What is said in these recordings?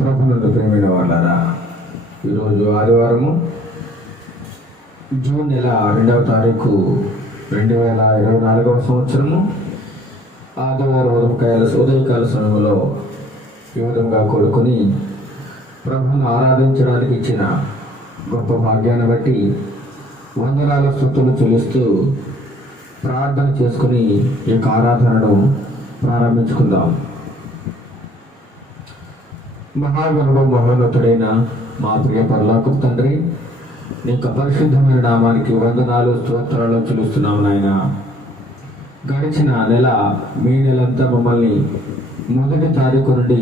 ప్రభునందు ప్రియమైన వాళ్ళారా, ఈరోజు ఆదివారము జూన్ నెల 2వ తారీఖు 2024 సంవత్సరము. ఆదివారం ఉదయకాల సమయంలో ఈ విధంగా కొడుకుని ప్రభువును ఆరాధించడానికి ఇచ్చిన గొప్ప భాగ్యాన్ని బట్టి వందనాల స్తుతులు చెల్లిస్తూ ప్రార్థన చేసుకుని ఈ యొక్క ఆరాధనను ప్రారంభించుకుందాం. మహాగణుడు మహోన్నతుడైన మా ప్రియ పరలోకపు తండ్రి, నీ యొక్క పరిశుద్ధమైన నామానికి వందనాలు స్తోత్రాలు చెల్లిస్తున్నాము నాయన. గడిచిన నెల మే నెలంతా మమ్మల్ని 1వ తారీఖు నుండి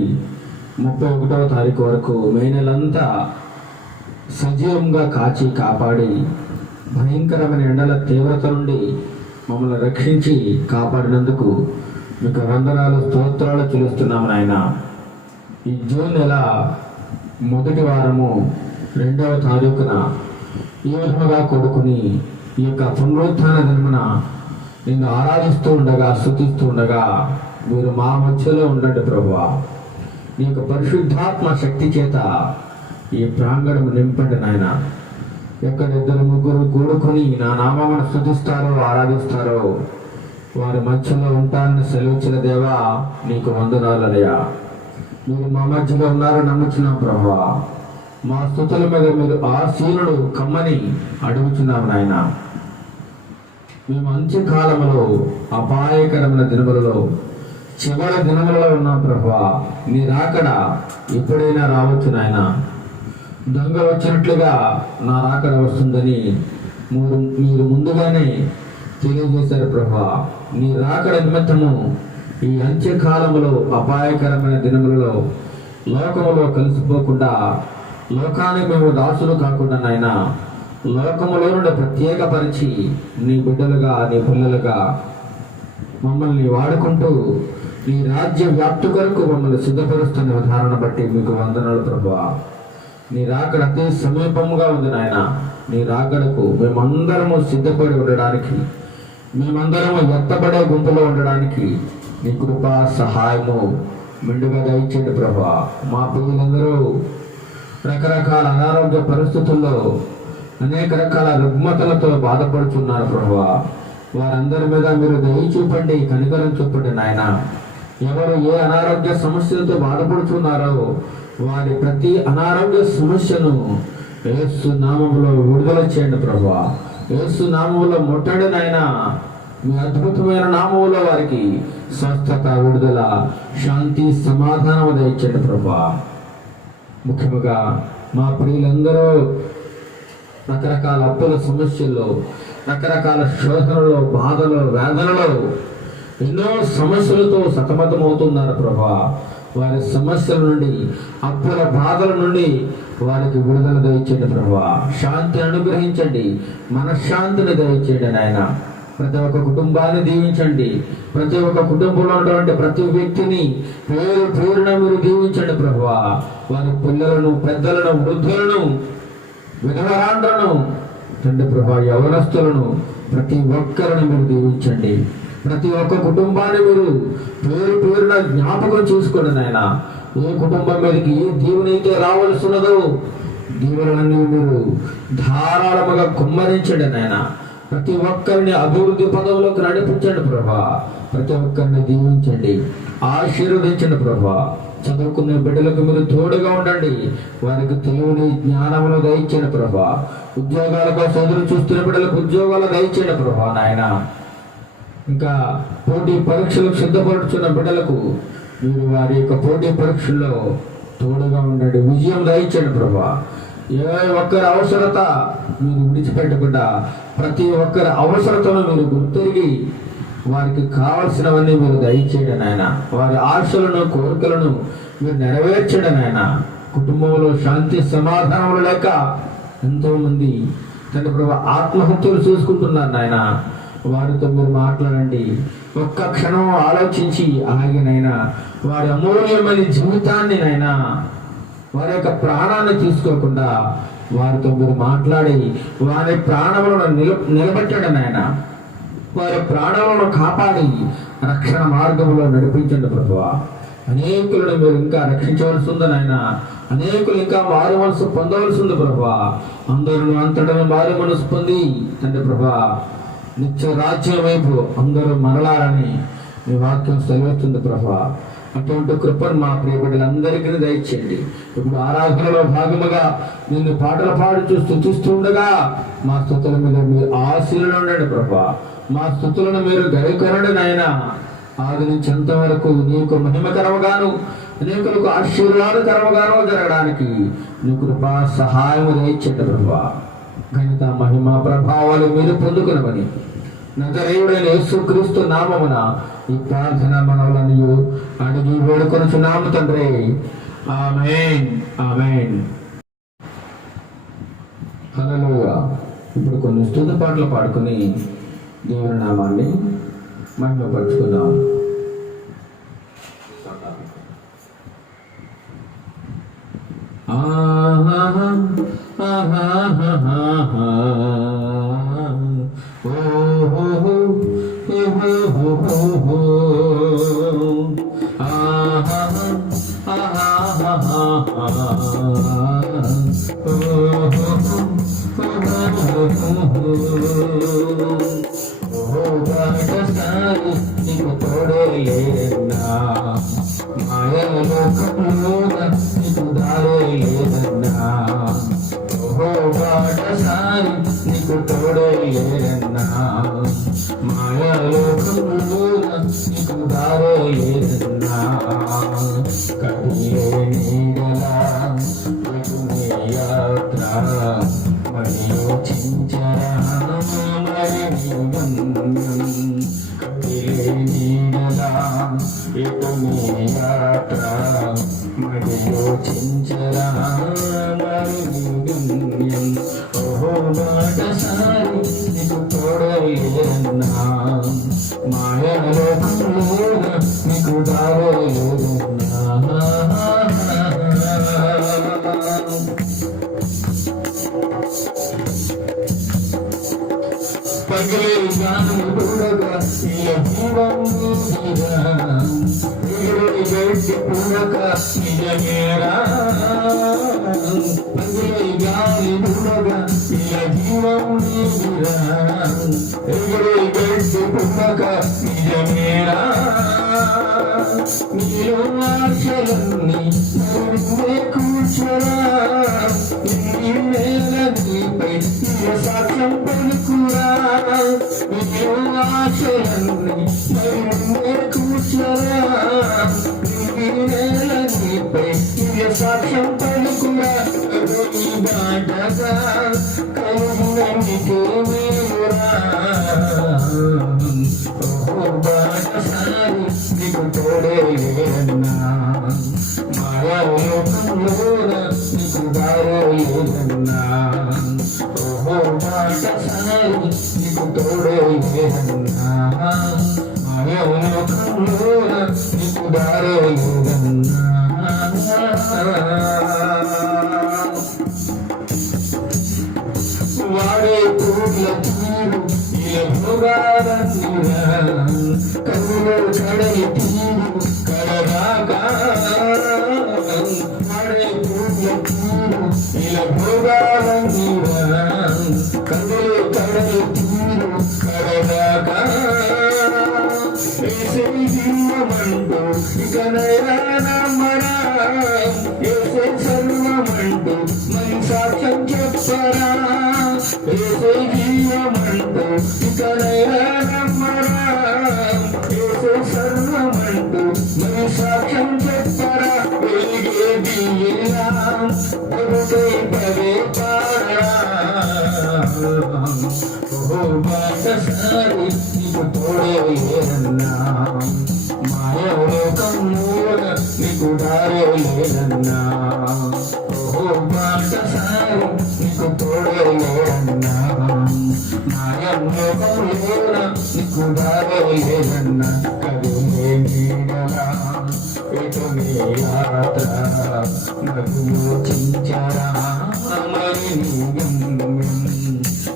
31వ తారీఖు వరకు మే నెలంతా సజీవంగా కాచి కాపాడి భయంకరమైన ఎండల తీవ్రత నుండి మమ్మల్ని రక్షించి కాపాడినందుకు మీకు వందనాలు స్తోత్రాలు చెల్లిస్తున్నాము నాయన. ఈ జూన్ నెల 1వ వారము 2వ తారీఖున ఈ విధముగా కొడుకుని ఈ యొక్క పునరుత్థాన దినమున నిన్ను ఆరాధిస్తూ ఉండగా స్తుతిస్తూ ఉండగా మీరు మా మధ్యలో ఉండండి ప్రభువా. నీ యొక్క పరిశుద్ధాత్మ శక్తి చేత ఈ ప్రాంగణం నింపండి నాయన. ఎక్కడ 2-3 కూడుకొని నా నామమును స్తుతిస్తారో ఆరాధిస్తారో వారి మధ్యలో ఉంటానని సెలవిచ్చిన దేవా, నీకు వందనాలయ్యా. మీరు మా మధ్యలో ఉన్నారో నమ్ముచున్నాం ప్రభువా. మా స్తుతుల మీద మీరు ఆశీనుడు కమ్మని అడుగుచున్నాం నాయన. మేము అంత్యకాలంలో అపాయకరమైన దినములలో చివరి దినములలో ఉన్నాం ప్రభువా. నీ రాకడ ఎప్పుడైనా రావచ్చు నాయన. దొంగ వచ్చినట్లుగా నా రాకడ వస్తుందని మీరు ముందుగానే తెలియజేశారు ప్రభువా. నీ రాకడ నిమిత్తము ఈ అంత్యకాలములో అపాయకరమైన దినములలో లోకములో కలిసిపోకుండా, లోకానికి మేము దాసులు కాకుండా నాయన, లోకములో నుండి ప్రత్యేకపరిచి నీ బిడ్డలుగా నీ పిల్లలుగా మమ్మల్ని వాడుకుంటూ నీ రాజ్య వ్యాప్తి కొరకు మమ్మల్ని సిద్ధపరుస్తున్న ఉదాహరణ బట్టి మీకు వందనాలు ప్రభువా. నీ రాకడ అతి సమీపముగా ఉంది నాయన. నీ రాకడకు మేమందరము సిద్ధపడి ఉండడానికి, మేమందరము ఎత్తబడే గుంపులో ఉండడానికి నీ కృపా సహాయము మెండుగా దయచేయండి ప్రభువా. మా పిల్లలందరూ రకరకాల అనారోగ్య పరిస్థితుల్లో అనేక రకాల రుగ్మతలతో బాధపడుతున్నారు ప్రభువా. వారందరి మీద మీరు దయ చూపండి, కనికరం చూపండి నాయన. ఎవరు ఏ అనారోగ్య సమస్యలతో బాధపడుతున్నారో వారి ప్రతి అనారోగ్య సమస్యను యేసు నామములో విడుదల చేయండి ప్రభువా. యేసు నామములో ముట్టండి నాయన. మీ అద్భుతమైన నామములో వారికి స్వస్థత, విడుదల, శాంతి, సమాధానం దయచేయండి ప్రభువా. ముఖ్యంగా మా ప్రియులందరూ రకరకాల అప్పుల సమస్యల్లో, రకరకాల శోధనలో, బాధలో, వేదనలో ఎన్నో సమస్యలతో సతమతమవుతున్నారు ప్రభా. వారి సమస్యల నుండి, అప్పుల బాధల నుండి వారికి విడుదల దయచేయండి ప్రభా. శాంతి అనుగ్రహించండి, మనశ్శాంతిని దయచేయండి నాయన. ప్రతి ఒక్క కుటుంబాన్ని దీవించండి. ప్రతి ఒక్క కుటుంబంలో ఉన్నటువంటి ప్రతి వ్యక్తిని పేరున మీరు దీవించండి ప్రభువా. వారి పిల్లలను, పెద్దలను, వృద్ధులను, విధవరాండ్రను తండ్రి ప్రభా, యవనస్తులను ప్రతి ఒక్కరిని మీరు దీవించండి. ప్రతి ఒక్క కుటుంబాన్ని మీరు పేరున జ్ఞాపకం చూసుకోండి నాయన. ఏ కుటుంబం మీదకి ఏ దీవెనైతే రావాల్సి ఉన్నదో దీవెనలన్నీ మీరు ధారాళముగా కుమ్మరించండి నాయన. ప్రతి ఒక్కరిని అభివృద్ధి పదవులోకి నడిపించండి ప్రభా. ప్రతి ఒక్కరిని దీవించండి, ఆశీర్వదించండి ప్రభా. చదువుకునే బిడ్డలకు మీరు తోడుగా ఉండండి. వారికి తెలివిని, జ్ఞానమును దయచేయండి ప్రభా. ఉద్యోగాల కోసం ఎదురు చూస్తున్న బిడ్డలకు ఉద్యోగాలు దయచేయండి ప్రభా నాయన. ఇంకా పోటీ పరీక్షలకు సిద్ధపడుతున్న బిడ్డలకు మీరు వారి యొక్క పోటీ పరీక్షల్లో తోడుగా ఉండండి, విజయం దయచేయండి ప్రభా. ఏ ఒక్కరి అవసరత మీరు విడిచిపెట్టకుండా ప్రతి ఒక్కరి అవసరతను మీరు గుర్తిరిగి వారికి కావలసినవన్నీ మీరు దయచేయండి నాయన. వారి ఆశలను, కోరికలను మీరు నెరవేర్చండి నాయన. కుటుంబంలో శాంతి సమాధానములు లేక ఎంతోమంది తండ్రి ప్రభా ఆత్మహత్యలు చూసుకుంటున్నారు నాయన. వారితో మీరు మాట్లాడండి. ఒక్క క్షణం ఆలోచించి ఆగినైనా వారి అమూల్యమైన జీవితాన్ని నైనా, వారి యొక్క ప్రాణాన్ని తీసుకోకుండా వారితో మీరు మాట్లాడి వారి ప్రాణములను నిలబెట్టండి నాయన. వారి ప్రాణములను కాపాడి రక్షణ మార్గంలో నడిపించండి ప్రభువా. అనేకులను మీరు ఇంకా రక్షించవలసి ఉంది నాయన. అనేకులు ఇంకా మారు మనసు పొందవలసి ఉంది ప్రభా. అందరూ అంతటను మారు మనసు పొంది తండ్రి ప్రభా నిత్య రాజ్యం వైపు అందరూ మరలారని మీ వాక్యం సెలవుతుంది ప్రభా. అటువంటి కృపను మా ప్రియ బిడ్డలందరికీ దయచేయండి. ఇప్పుడు ఆరాధనలో భాగముగా నిన్ను పాటలు పాడుచూ స్తుతిస్తూ ఉండగా మా స్తుతుల మీద మీరు ఆశీర్వాదం ఉండండి ప్రభా. మా స్తుతులను మీరు గైకొనండి నాయన. ఆది నుంచి ఎంతవరకు నీకు మహిమకరముగాను అనేకులకు ఆశీర్వాదకరముగాను జరగడానికి నీ కృపా సహాయము దయచేయండి ప్రభా. ఘనత మహిమ ప్రభావాలు మీరు పొందుకునమని నజరేయుడైన యేసుక్రీస్తు నామమున ఈ ప్రార్థన మనవులను అడిగి వేడుకొనుచున్నాము తండ్రి. ఆమేన్, ఆమేన్. హల్లెలూయా. ఇప్పుడు కొన్ని స్తుతి పాటలు పాడుకుని దేవుని నామాన్ని మహిమపరుచుకుందాం. నీకు తోడే లేదన్నా, మాయలోకంలోన నీకు దారే లేదన్నా. ఓహో బాటసారి నీకు తోడే లేదన్నా, మాయలోకంలోన నీకు దారే లేదన్నా. కడియే నీడలా నీకు నీ యాత్ర మరియు చించరా మరి నీ గమ్యం. కడియే నీడలా ఇటు నీ యాత్ర మరియు చించరా మరి నీ గమ్యం. ఓహో బాటసారి నీకు తోడలేదన్నా, మాయలోకంలోన నీకు దారేదన్నా. పగలే జ్ఞానం పూడగా ఈ జీవం నీదిరా, ఎగిరి గడిచి పూడగా నిజమేరా. పగలే గాలి పూడగా ఈ జీవం నీదిరా, ఎగిరి గడిచి పూడగా నిజమేరా. నీలో ఆశలన్నీ నడుమే కూర్చోరా, నీ మేల నీపై సాక్ష్యం పలుకురా. నీలో ఆశలన్నీ నడుమే కూర్చోరా, నీ మేల నీపై సాక్ష్యం పలుకురా. నీ బాటగా కలిగిన నీకే మేలురా. ఓహో బాటసారి నీకు తోడే లేదన్నా, మాయలోకంలోన నీకు దారే లేదన్నా. ఓహో బాటసారి నీకు తోడే లేదన్నా, మాయలోకంలోన నీకు దారే లేదన్నా. వాడే పూల తీరు భోగారంగా, కన్నులో కడలి తీరు కడదాగా. వాడే పూల తీరు ఇలా భోగారంగా, కన్నులో కడలి తీరు కడదాగా. ఏసే జీవమంటూ ఇక నయనమరా, ఏసే సర్వమంటూ మరి సాక్ష్యం చెప్పరా. ఏసే జీవమంటూ ఇక నయనమరా, ఏసే సర్వమంటూ మరి సాక్ష్యం చెప్పరా. వెలిగే దీవిలా పరుగై పదే పాడరా. ఓహో బాటసారి నీకు తోడే లేదన్నా, మాయలోకంలోన నీకు దారే లేదన్నా. ఓహో బాటసారి నీకు తోడే లేదన్నా, మాయలోకంలోన నీకు దారే లేదన్నా. కదిలే నీడలా ఇటు నీ యాత్ర నదులు చించరా మరి నీ గమ్యం.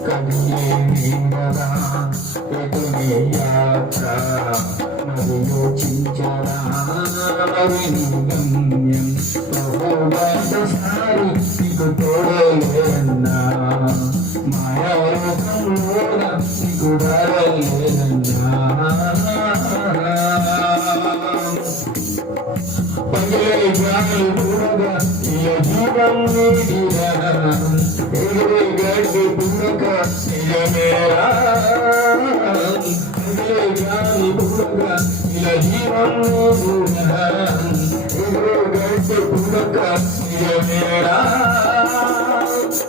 కదిలే నీడలా ఇటు నీ యాత్ర విలోచించరా గమ్యం బహుబాటసారి నీకు తోడలేదన్నా మాయాలోకంలోన నీకు దారలేదన్నా పగిలే గాలి చూడగా ఇయ జీవం నీదిరా ఎగిరే గడ్డి పుడక నిజమేరా పగిలే గాలి చూడగా ఇయ జీవం నీదిరా ఎగిరే గడ్డి పుడక నిజమేరా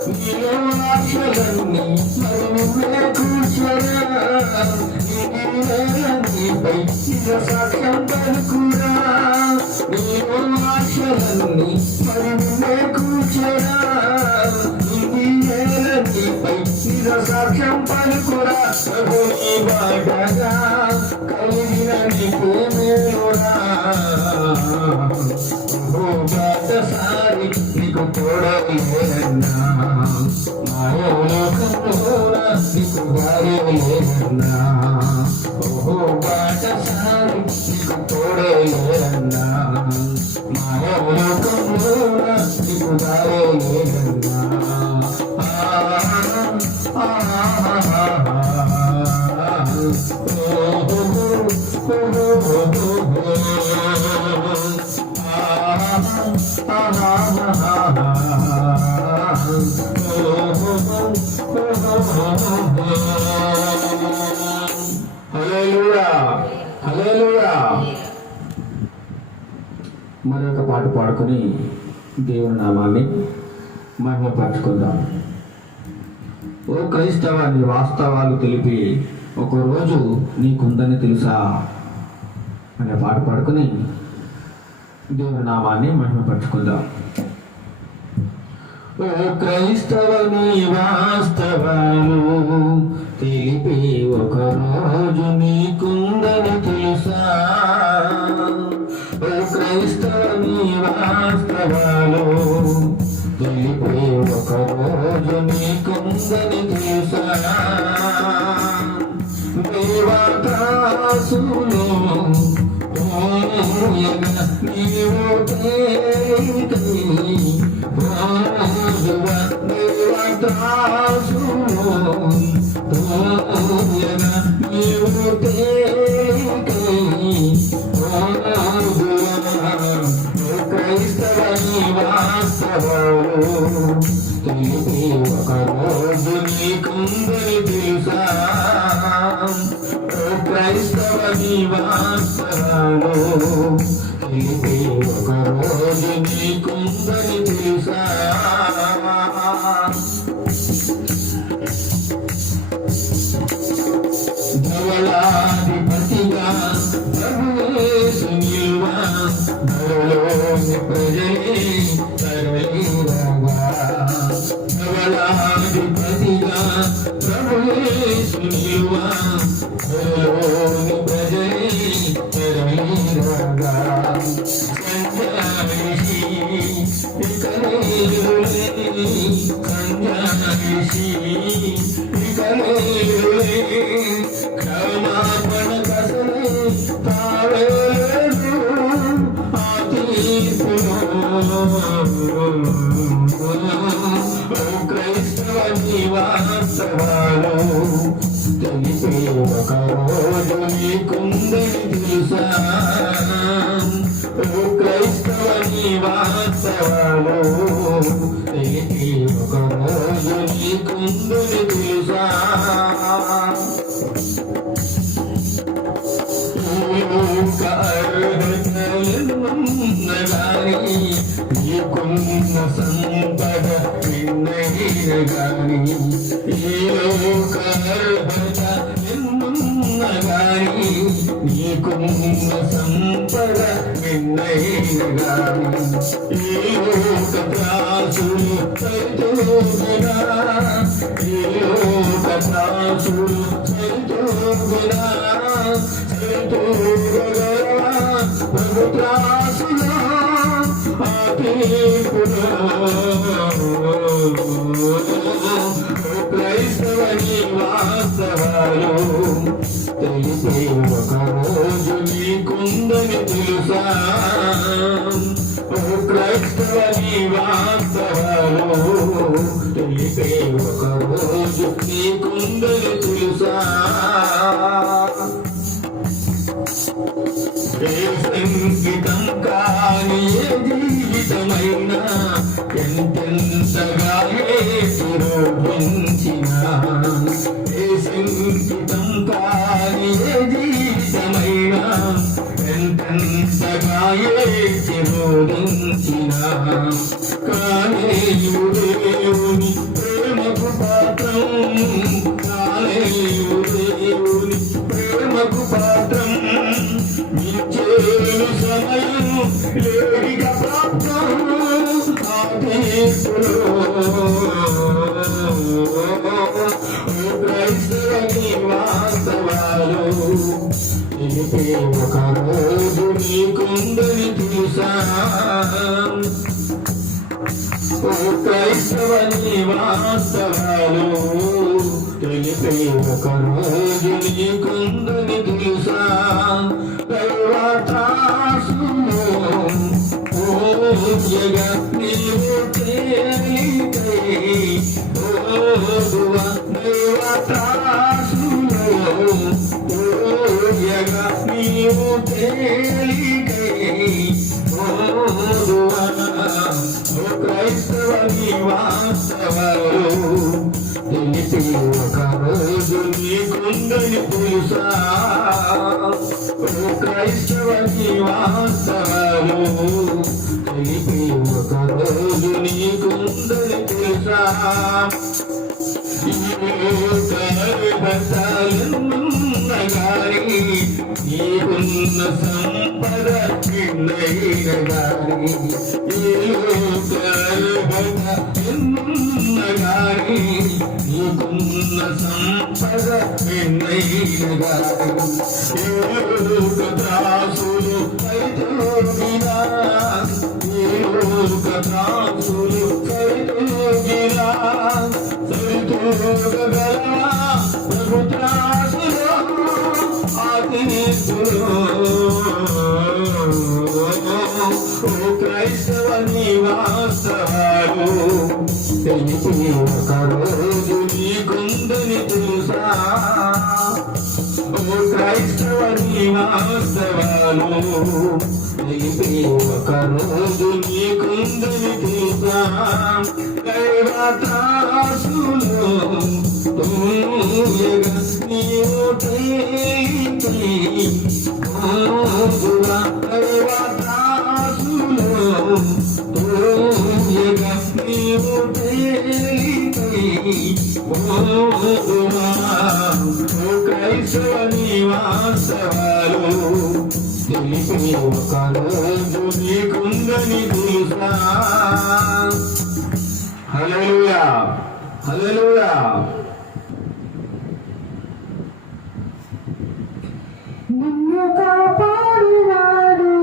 నీలో ఆశలన్నీ మరి నువ్వే కూర్చోరా నీపై నిజ సాక్ష్యం పలుకురా నీలో ఆశలన్నీ మరి నువ్వే కూర్చోరా నీపై నిజ సాక్ష్యం పలుకురా నీ బాటగా కలిగిన నీకే మేలురా బాటసారి నీకు తోడలేదన్నా మాయలోకంలోన నీకు దారి లేదన్నా ఓహో బాటసారి నీకు తోడలేదన్నా మాయలోకంలోన నీకు దారి లేదన్నా హల్లెలూయా హల్లెలూయా. మరొక పాట పాడుకొని దేవుని నామాన్ని మహిమపరచుకుందాం. ఓ క్రైస్తవ, నీ వాస్తవాలు తెలిపి ఒకరోజు నీకుందని తెలుసా అనే పాట పాడుకొని దేవుని నామాన్ని మహిమపరచుకుందాం. ఓ క్రైస్తవ, నీ వాస్తవాలు తెలిపి ఒకరోజు నీకుందని తెలుసా. ఓ క్రైస్తవ, నీ వాస్తవాలు తెలిపి ఒకరోజు నీకుందని తెలుసా. దేవదాసులు నీవు క్రైస్తవ వాస్తవాలు తెలిపి ఒకరోజు నీకుందని తెలుసా. క్రైస్తవ వాస్తవాలు తెలిపి ఒకరోజు నీకుందని తెలుసా. ధవళాధిపతిగా ప్రభుయేసు నిలువా ధరలోని ప్రజలే తరలిరగా. ధవళాధిపతిగా ప్రభుయేసు నిలువా ధరలోని ప్రజలే తరలిరగా. సంజాయిషి ఇకలేరులే సంజాయిషి ఇకలేరులే క్షమాపణ కసలే తావేరు ఆ తీర్పులో. క్రైస్తవ వాస్తవాలు తెలిపి ఒకరోజు నీకుందని తెలుసా. క్రైస్తవ వాస్తవాలు తెలిపి ఒకరోజు నీకుందని తెలుసా. అర్హతలున్నగాని నీకున్న సంపద విన్నైన గాని ఈ లోక అర్హత ఎన్నున్నగాని నీకున్న సంపద విన్నైన గాని ఈ లోక త్రాసులు సరితూగునా. ఈ లోక త్రాసులు సరితూగునా. ప్రభుత్రాసులో ఆ తీర్పులో. క్రైస్తవ వాస్తవ వాస్తవాలు తెలిసే ఒక రోజు నీకుందని తెలుసా? ఓ క్రైస్తవ నీ వాస్తవాలు తెలిసే ఒక రోజు నీకుందని తెలుసా? ఏ సంగీతం కాని ఏ జీవితమైనా ఎంతెంతగా ఏసురోపించిన, ఏ సంగీతం కాని ఏ జీవితమైనా ఎంతెంతగా ఏసురోపించిన, కానీ నీవు దేవుని ప్రేమకు పాత్రం, కానీ నీవు దేవుని ప్రేమకు పాత్రం, నిచ్చేను సమయం లేడిక ప్రాప్తం ఆదేశులో. క్రైస్తవ నీ వాస్తవాలు తెలిపే ఒక రోజు నీకుందని తెలుసా? ఓ క్రైస్తవ నీ వాస్తవాలు తెలిపే ఒక రోజు నీకుందని తెలుసా? దైవత్రాసులో ఓయగా నీవు తేలికై ఓదువ, దైవత్రాసులో ఓయగా నీవు తేలికై ఓదువ. ఓ క్రైస్తవ నీ వాస్తవాలు తెలిపే ఒక రోజు నీకుందని తెలుసా? ఓ క్రైస్తవ నీ వాస్తవాలు తెలిపే ఒక రోజు నీకుందని తెలుసా? గాని నీకున్న సంపద చిన్నైన గాని, గాని నీకున్న సంపద చిన్నైన గాని, త్రాసులు కైతోగినా, త్రాసులు కైతోగినా సరితూగలవా ప్రభుత్రాసులో ఆతిథులో. ఓ క్రైస్తవ నీ వాస్తవాలు తెలిపే ఒక రోజు నీకుందని తెలుసా? ఓ క్రైస్తవ నీ వాస్తవాలు తెలిపే ఒక రోజు నీకుందని తెలుసా? దైవత్రాసులో తోయగా నీవు తేలికై ఓదువ, దైవత్రాసులో తోయగా నీవు తేలికై ఓదువ. ఓ క్రైస్తవ నీ వాస్తవాలు తెలిపే ఒక రోజు నీకుందని తెలుసా? హల్లెలూయా, హల్లెలూయా. నిన్ను కాపాడువాడు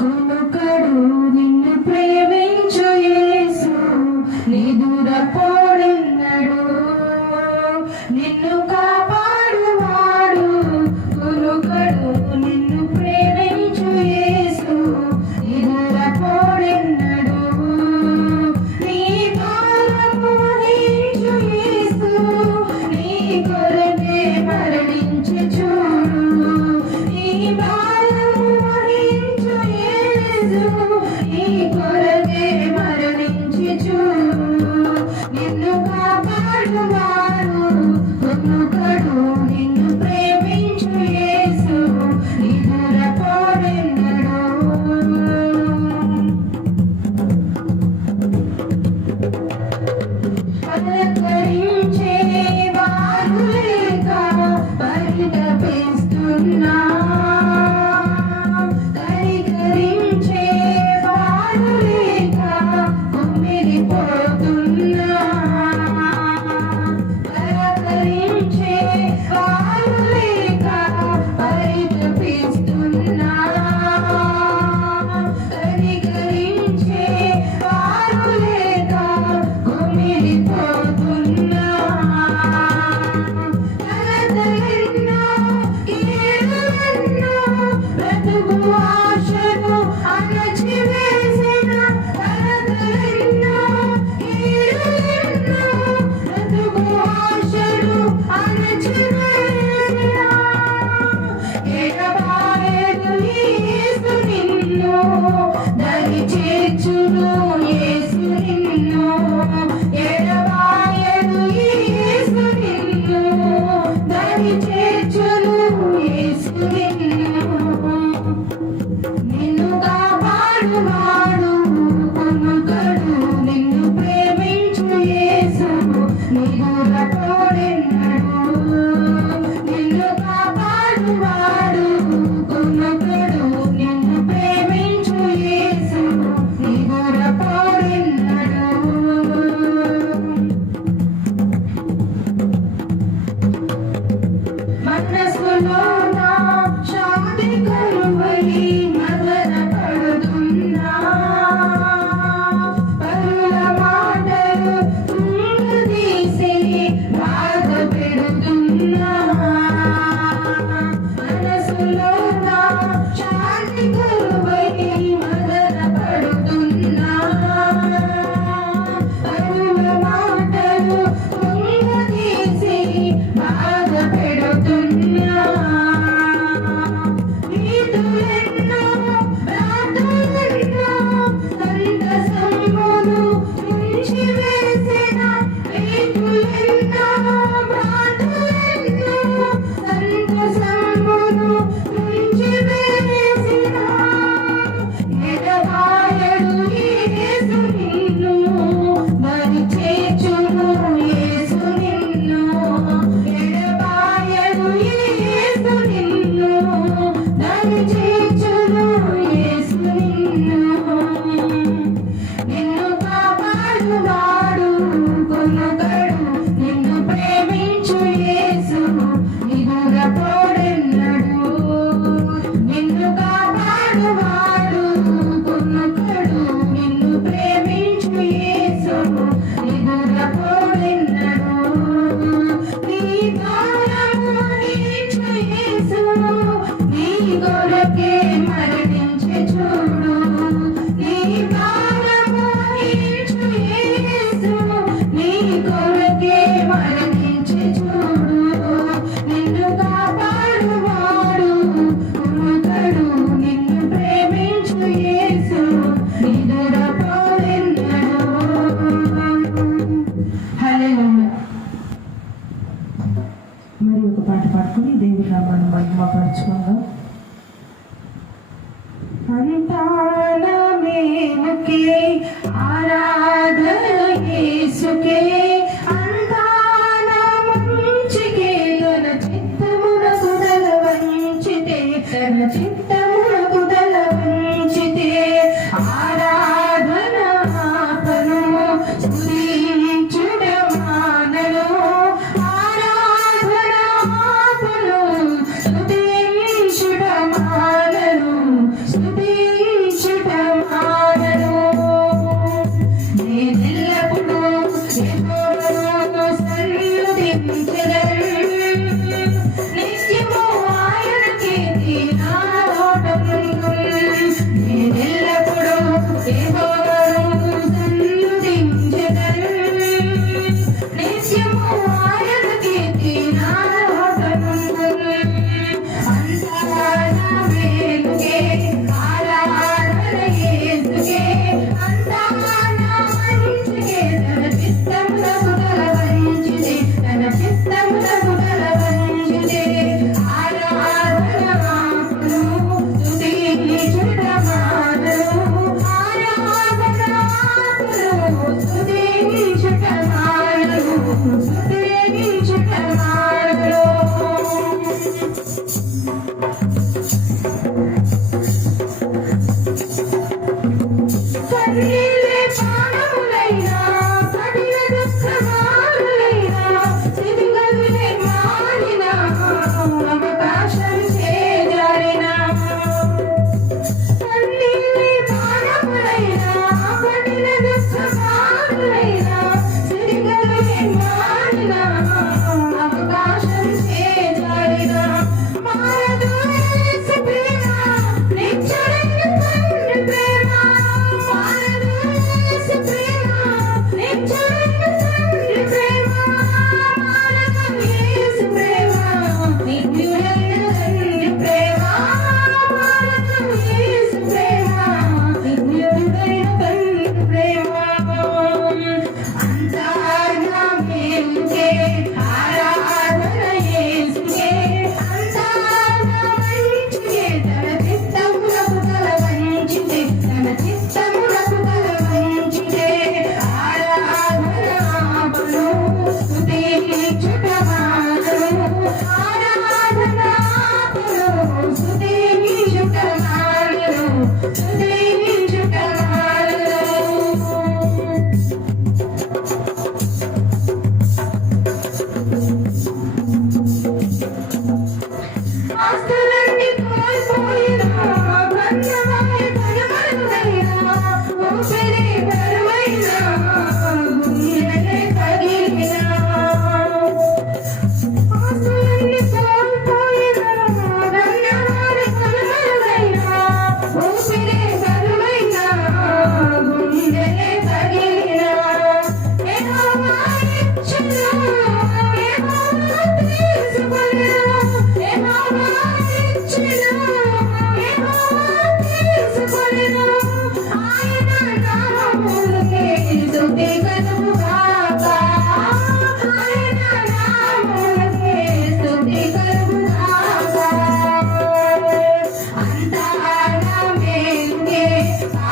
కొనుకడు, నిన్ను ప్రేమించు యేసు నీ దూరపోడెన్నడు. నిన్ను కాపాడువాడు కొనుకడు, నిన్ను ప్రేమించు యేసు నీ దూరపోడెన్నడు. నీ భారము వహించు యేసు నీ కొరకే మరణించి చూడు. నీ భారము వహించు యేసు నీ కొరకే మరణించి చూడు. నిన్ను కాపాడువాడు కొనుకడు, నిన్ను ప్రేమించు యేసు నీ దూరపోడెన్నడు. పలకరించే వారు లేక పరితపిస్తున్నా, కనికరించే వారు లేక కుమిలిపోతున్నా, పలకరించే వారు లేక పరితపిస్తున్నా, కనికరించే వారు లేక కుమిలిపోతున్నా. కలతలు చేర్చును యేసు నిన్ను కాపాడువాడు కొనుకడు నిన్ను ప్రేమించు యేసు నిదుర తోడెన్నడు నిన్ను కాపాడువాడు కొనుకడు నిన్ను ప్రేమించు యేసు నిదుర తోడెన్నడు మనసులో నా శాంతి కరువై మదన పడుతున్నా పరుల మాటలు తుంగదీసి బాధ పెడుతున్నా మనసులో నా శాంతి కరువై మదన పడుతున్నా పరుల మాటలు తుంగదీసి బాధ పెడుతున్నా నీతులెన్నో రాత్రులెన్నో సంతసమును ముంచి వేసిన నీతులెన్నో రాత్రులెన్నో సంతసమును ముంచి వేసిన ఎడబాయడు యేసు నిన్ను మరి చేర్చును యేసు నిన్ను ఎడబాయడు యేసు నిన్ను మరి చేర్చును యేసు నిన్ను నిన్ను కాపాడువాడు కొనుకడు నిన్ను ప్రేమించు యేసు నిదుర తోడెన్నడు నిన్ను కాపాడువాడు కొనుకడు నిన్ను ప్రేమించు యేసు నిదుర తోడెన్నడు నీ భారము నీచు యేసు నీ కొరకే మరణించె చూడు నీ భారము నీచు యేసు నీ కొరకే మరణించె చూడు నిన్ను కాపాడువాడు కొనుకడు నిన్ను ప్రేమించు యేసు నిదుర తోడెన్నడు హల్లెలూయా. మరి ఒక పాట పాడుకొని దేవుని నామాన్ని మహిమపరచుకుందాం. సంతాన మేలుకే ఆరాధన యేసుకే అంతాన మంచికే తన చిత్తమునకు దల వంచితే తన చిత్తమునకు దల వంచితే ఆరాధన ఆపనుము స్తుతించుట మానను ఆరాధన ఆపను స్తుతించుట ఆస్తులన్నీ కోల్పోయినా బంధమాయ కనుమరుగైనా ఊపిరి బరువైనా గుండెలే తగిలినా ఆస్తులన్నీ కోల్పోయినా బంధమాయ కనుమరుగైనా ఊపిరి బరువైనా గుండెలే తగిలినా యెహోవా ఇచ్చెను యెహోవా తీసుకొనెను యెహోవా ఇచ్చెను యెహోవా తీసుకొనెను ఆయన నామమునకే స్తుతి కలుగుగాక ఆయన నామమునకే స్తుతి కలుగుగాక అంతా నా మేలుకే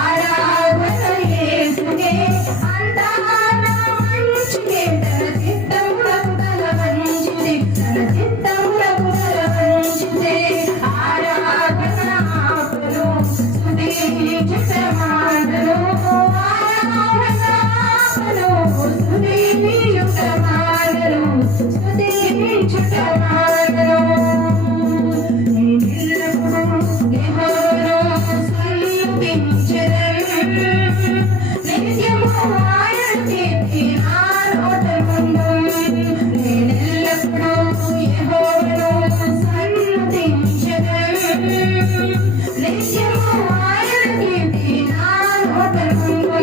ఆరాధన యేసుకే అంతా నా మంచికే తన చిత్తములకు తల వంచితే తన చిత్తములకు తల వంచితే ఆరాధన ఆపను స్తుతించుట మానను ఆరాధన ఆపను స్తుతించుట మానను స్తుతించుట మానను నేనెల్లప్పుడూ యెహోవాను స్తుతించెదను నిత్యము ఆయన కీర్తి నా నోటముందు నేనెల్లప్పుడూ యెహోవాను స్తుతించెదను నిత్యము ఆయన కీర్తి నా నోటముందు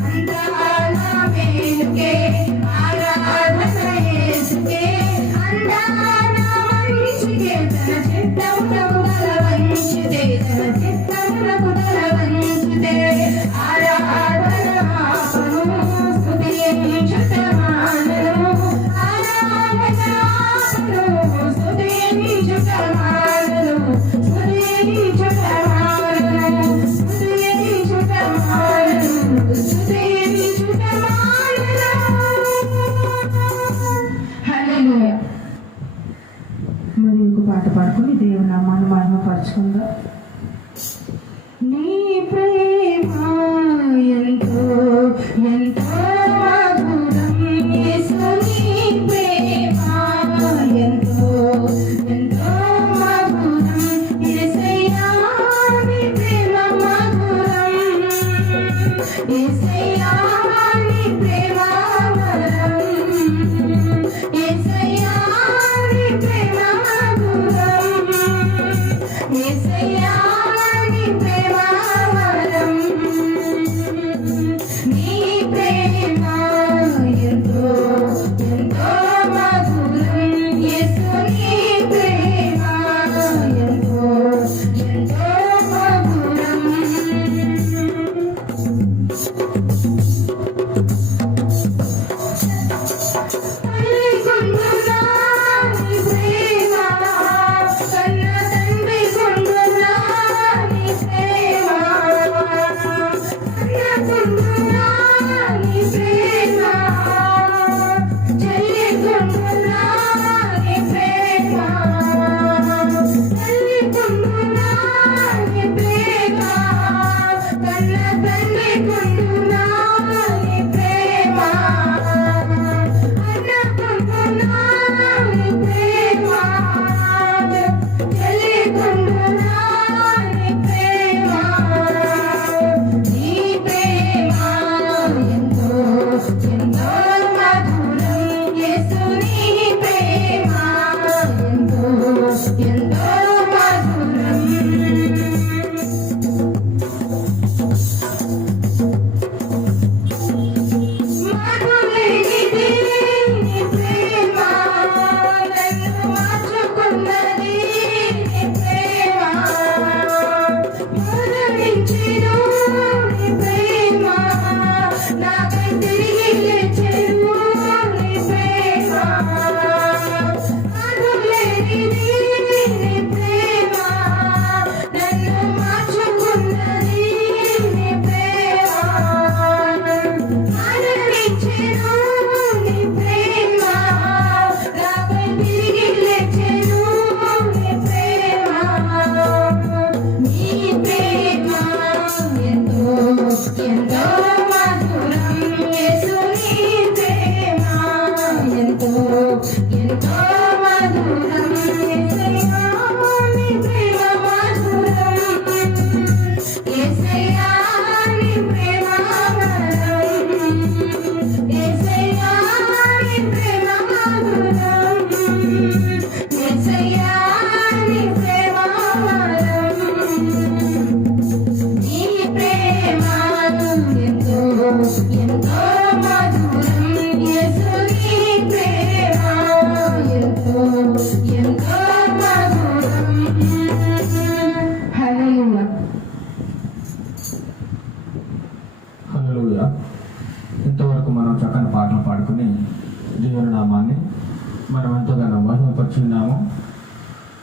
అంతా నా మేలుకే ఆరాధన యేసుకే అంతా నా మంచికే తన చిత్తములకు తల వంచితే తన చిత్తములకు తల వంచితే ఆరాధన ఆపను స్తుతించుట మానను ఆరాధన ఆపను స్తుతించుట మానను స్తుతించుట మానను స్తుతించుట మానను స్తుతించుట మానను హల్లెలూయా. మరి ఒక పాట పాడుకొని దేవుని నామాన్ని మహిమపరచుకుందాం. నీ ప్రేమ ఎంతో ఎంతో మధురం యేసు నీ ప్రేమ ఎంతో ఎంతో మధురం యేసయ్యా నీ ప్రేమ మధురం యేసయ్యా నీ ప్రేమ మధురం యేసయ్యా నీ ప్రేమ మధురం యేసయ్యా నీ ప్రేమ మధురం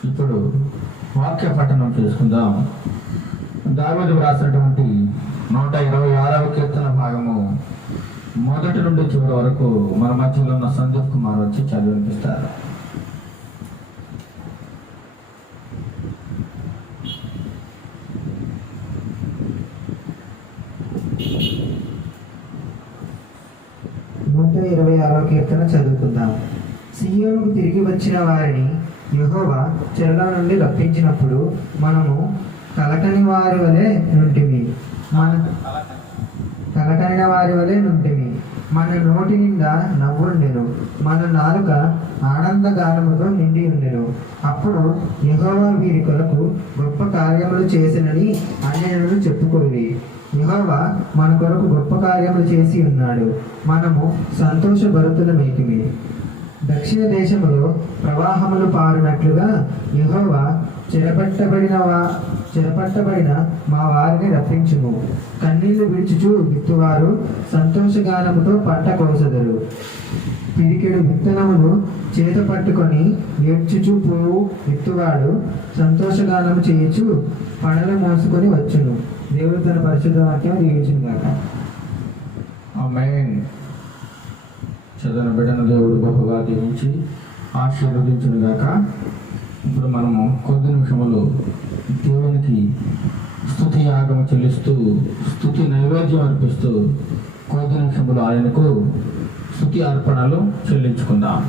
ఇప్పుడు వాక్య పఠనం చేసుకుందాం. దావీదు వ్రాసినటువంటి 126వ కీర్తన భాగము మొదటి నుండి చివరి వరకు మన మధ్యలో ఉన్న సందీప్ కుమార్ వచ్చి చదివినిపిస్తారు. నూట 26వ కీర్తన చదువుకుందాం. సియోనుకు తిరిగి వచ్చిన వారిని యెహోవా చెరలో నుండి రప్పించినప్పుడు మనము కలకని వారి వలె నుంటిమి. మన నోటి నిండా నవ్వుండెను, మన నాలుక ఆనందగానముతో నిండి ఉండెను. అప్పుడు యెహోవా వీరి కొరకు గొప్ప కార్యములు చేసినని అన్యజనులు చెప్పుకొనిరి. యెహోవా మన కొరకు గొప్ప కార్యములు చేసి ఉన్నాడు, మనము సంతోషభరితులమైతిమి. దక్షిణ దేశములో ప్రవాహములు పారునట్లుగా యెహోవా చెరపట్టబడిన మా వారిని రప్పించుము. కన్నీళ్లు విడుచుచు విత్తువారు సంతోషగానముతో పంట కోసెదరు. పిరికెడు విత్తనమును చేత పట్టుకొని ఏడ్చుచు పోవు విత్తువాడు సంతోషగానము చేయుచు పడలు మోసుకొని వచ్చును. దేవుడు తన పరిశుద్ధ వాక్యం దీవించును గాక. ఆమేన్. చదవని బిడ్డను దేవుడు బహుగా దీవించి ఆశీర్వదించును గాక. ఇప్పుడు మనము కొద్ది నిమిషములు దేవునికి స్తుతి యాగము చెల్లిస్తూ స్తుతి నైవేద్యం అర్పిస్తూ కొద్ది నిమిషములు ఆయనకు స్తుతి అర్పణలు చెల్లించుకుందాం.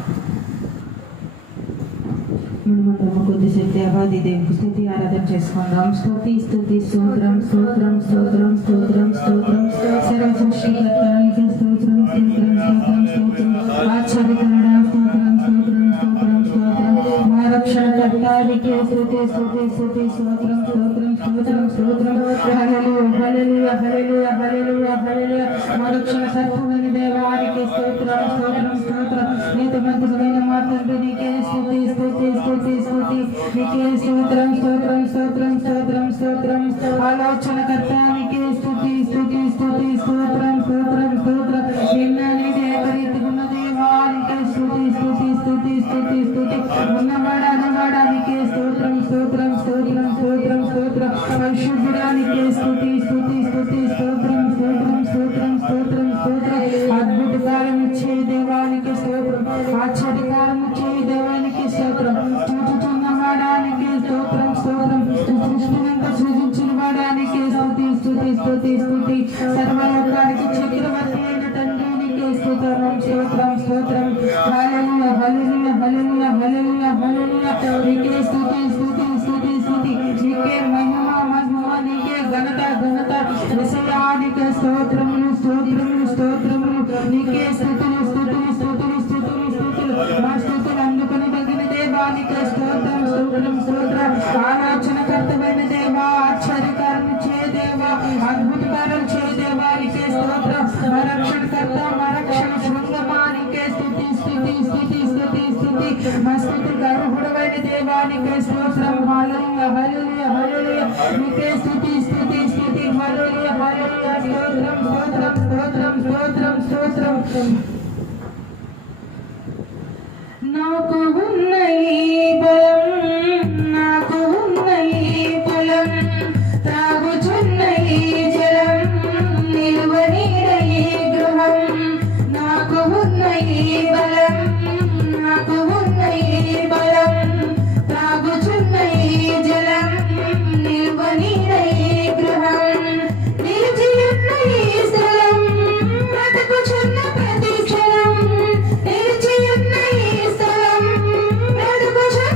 మనమందరము కొద్దిసేపు దేవాది దేవునికి స్తుతి ఆరాధన చేసుకుందాం. స్తుతి స్తుతి స్తోత్రం స్తోత్రం స్తోత్రం స్తోత్రం స్తోత్రం సర్వ సృష్టికర్తానికి స్తోత్రం స్తోత్రం స్తోత్రం స్తోత్రం ఆశ్చర్యకరుడా స్తోత్రం స్తోత్రం స్తోత్రం స్తోత్రం మా రక్షణకర్తానికి స్తుతి స్తుతి స్తుతి స్తోత్రం స్తోత్రం స్తోత్రం స్తోత్రం హల్లెలూయా హల్లెలూయా హల్లెలూయా హల్లెలూయా హల్లెలూయా మా రక్షణకర్తమైన దేవానికి స్తోత్రం స్తోత్రం స్తోత్రం నీతిమంతుడైన మా తండ్రి నీకే స్తుతి స్తుతి స్తుతి స్తుతి నీకే స్తోత్రం స్తోత్రం స్తోత్రం స్తోత్రం స్తోత్రం ఆలోచనకర్తానికి స్తుతి స్తుతి స్తుతి స్తోత్రం స్తోత్రం స్తోత్రం నిన్న నీది ఏకరీతిగున్న దేవానికి స్తుతి స్తుతి స్తుతి స్తుతి స్తుతి ఉన్నవాడానికి స్తోత్రం స్తోత్రం స్తోత్రం స్తోత్రం స్తోత్రం పరిశుద్ధుడానికి స్తుతి స్తుతి స్తుతి స్తోత్రం స్తోత్రం స్తోత్రం స్తోత్రం స్తోత్రం అద్భుతకారం ఇచ్చే దేవానికి స్తోత్రం ఆశ్చర్యకారం ఇచ్చే దేవానికి స్తోత్రం చూచుచున్న వాడానికి స్తోత్రం స్తోత్రం సృష్టినంతా సృజించిన వాడానికి స్తుతి స్తుతి స్తుతి స్తుతి సర్వలోకానికి చక్రవర్తి అయిన తండ్రికి స్తోత్రం స్తోత్రం స్తోత్రం హల్లెలూయా హల్లెలూయా హల్లెలూయా హల్లెలూయా హల్లెలూయా నీకే స్తుతి స్తుతి స్తుతి స్తుతి నీకే మహిమ మహిమ నీకే ఘనత ఘనత యేసయ్యానికి స్తోత్రములు స్తోత్రములు స్తోత్రములు నీకే స్తుతులు స్తుతులు స్తుతులు స్తుతులు స్తుతులు మా స్తుతులు అందుకొని తగిన దేవానికి స్తోత్రం స్తోత్రం స్తోత్రం ఆలోచనకర్తమైన దేవా ఆశ్చర్యకారం చే దేవా అద్భుతకారం చే దేవానికి స్తోత్రం మా రక్షణకర్త మా రక్షణ శృంగమానికే స్తుతి స్తుతి స్తుతి స్తుతి స్తుతి మా స్తుతి గర్భుడమైన దేవానికి స్తోత్రం హల్లెలూయా హల్లెలూయా హల్లెలూయా నీకే స్తుతి స్తుతి స్తుతి హల్లెలూయా హల్లెలూయా స్తోత్రం స్తోత్రం స్తోత్రం స్తోత్రం స్తోత్రం నాకు ఉన్న ఈ బలం నాకు ఉన్న ఈ బలం త్రాగుచున్న ఈ జలం నిలువనీడ ఈ గృహం నాకు ఉన్న ఈ బలం నాకు ఉన్న ఈ బలం త్రాగుచున్న ఈ జలం నిలువనీడ ఈ గృహం నిలిచియున్న ఈ స్థలం బ్రతుకుచున్న ప్రతి క్షణం నిలిచియున్న ఈ స్థలం బ్రతుకుచున్న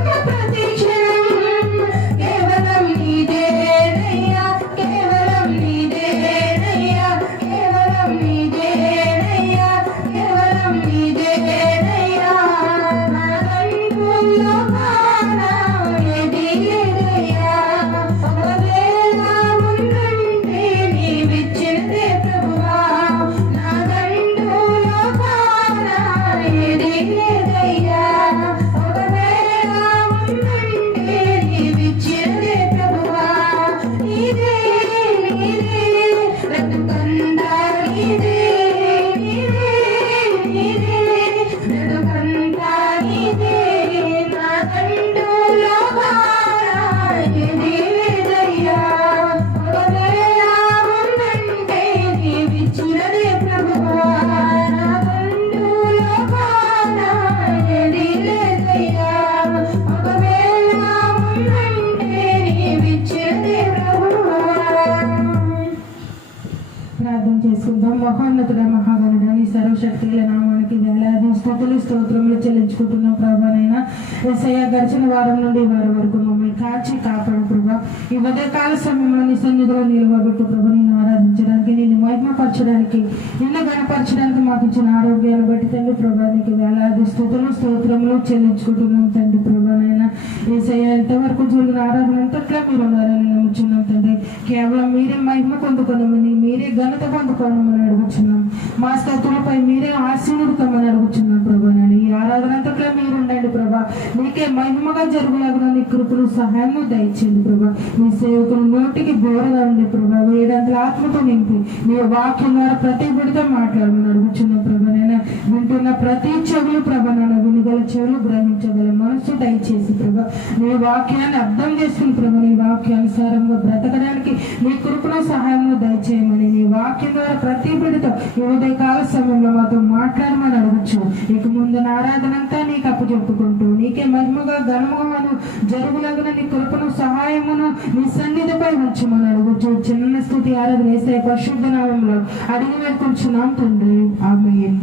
మహోన్నతుడ మహాగణుడ నీ సర్వశక్తుల నామానికి వేలాది స్తుతులు స్తోత్రములు చెల్లించుకుంటున్నాం ప్రభానైనా. యేసయ్య గడిచిన వారం నుండి ఈ వారం వరకు మమ్మల్ని కాచి కాపాడు ప్రభా. ఈ ఉదయకాల సమయంలో నీ సన్నిధిలో నిలవబెట్టు ప్రభు. నిన్ను ఆరాధించడానికి, నిన్ను మహిమపరచడానికి, నిన్ను గణపరచడానికి మాకు ఇచ్చిన ఆరోగ్యాన్ని బట్టి తండ్రి ప్రభా నీకు వేలాది స్తుతులు స్తోత్రములు చెల్లించుకుంటున్నాం తండ్రి ప్రభానైనా. యేసయ్య ఎంతవరకు జరిగిన ఆరాధన అంతట్లో మీరు ఉన్నారని నమ్ముచున్నాం తండ్రి. కేవలం మీరే మహిమ పొందుకోనమని, మీరే ఘనత పొందుకోనమని అడుగుచున్నాం. మా స్థతులపై మీరే ఆశీర్వదించమని అడుగుచున్నాం ప్రభానని. ఈ ఆరాధన అంతట్లో మీరు ఉండండి ప్రభా. నీకే మహిమగా జరుగులాగా నీ కృపలు సహాయము దయచేయండి ప్రభా. నీ సేవకులు నోటికి బోరగా ఉండే ప్రభా. వేడంతల ఆత్మతో నింపి నీ వాక్యం ద్వారా ప్రతి బిడ్డతో మాట్లాడమని అడుగుచున్నాం ప్రభానైనా. వింటున్న ప్రతి చెవులు ప్రభానైనా వినగల చెవులు, గ్రహించగల మనసు దయచేసి ప్రభా. నీ వాక్యాన్ని అర్థం చేసుకుని ప్రభా, నీ వాక్యానుసారంగా బ్రతకడానికి నీ కృపను సహాయము దయచేయమని, నీ వాక్యం ద్వారా ప్రతి బిడ్డతో ఈ ఉదయకాల సమయంలో మాతో మాట్లాడమని అడగచ్చు. ఇక ముందు ఆరాధన అంతా నీకు అప్పచెప్పుకుంటూ నీకే మహిమగా ఘనముగాను జరుగులాగా నీ కృపను సహాయమును నీ సన్నిధిపై ఉంచమని అడగచ్చు. చిన్న స్తుతి ఆరాధన వేసే పరిశుద్ధ నామంలో అడిగి వేడుకుంటున్నాం తండ్రి. ఆమేన్.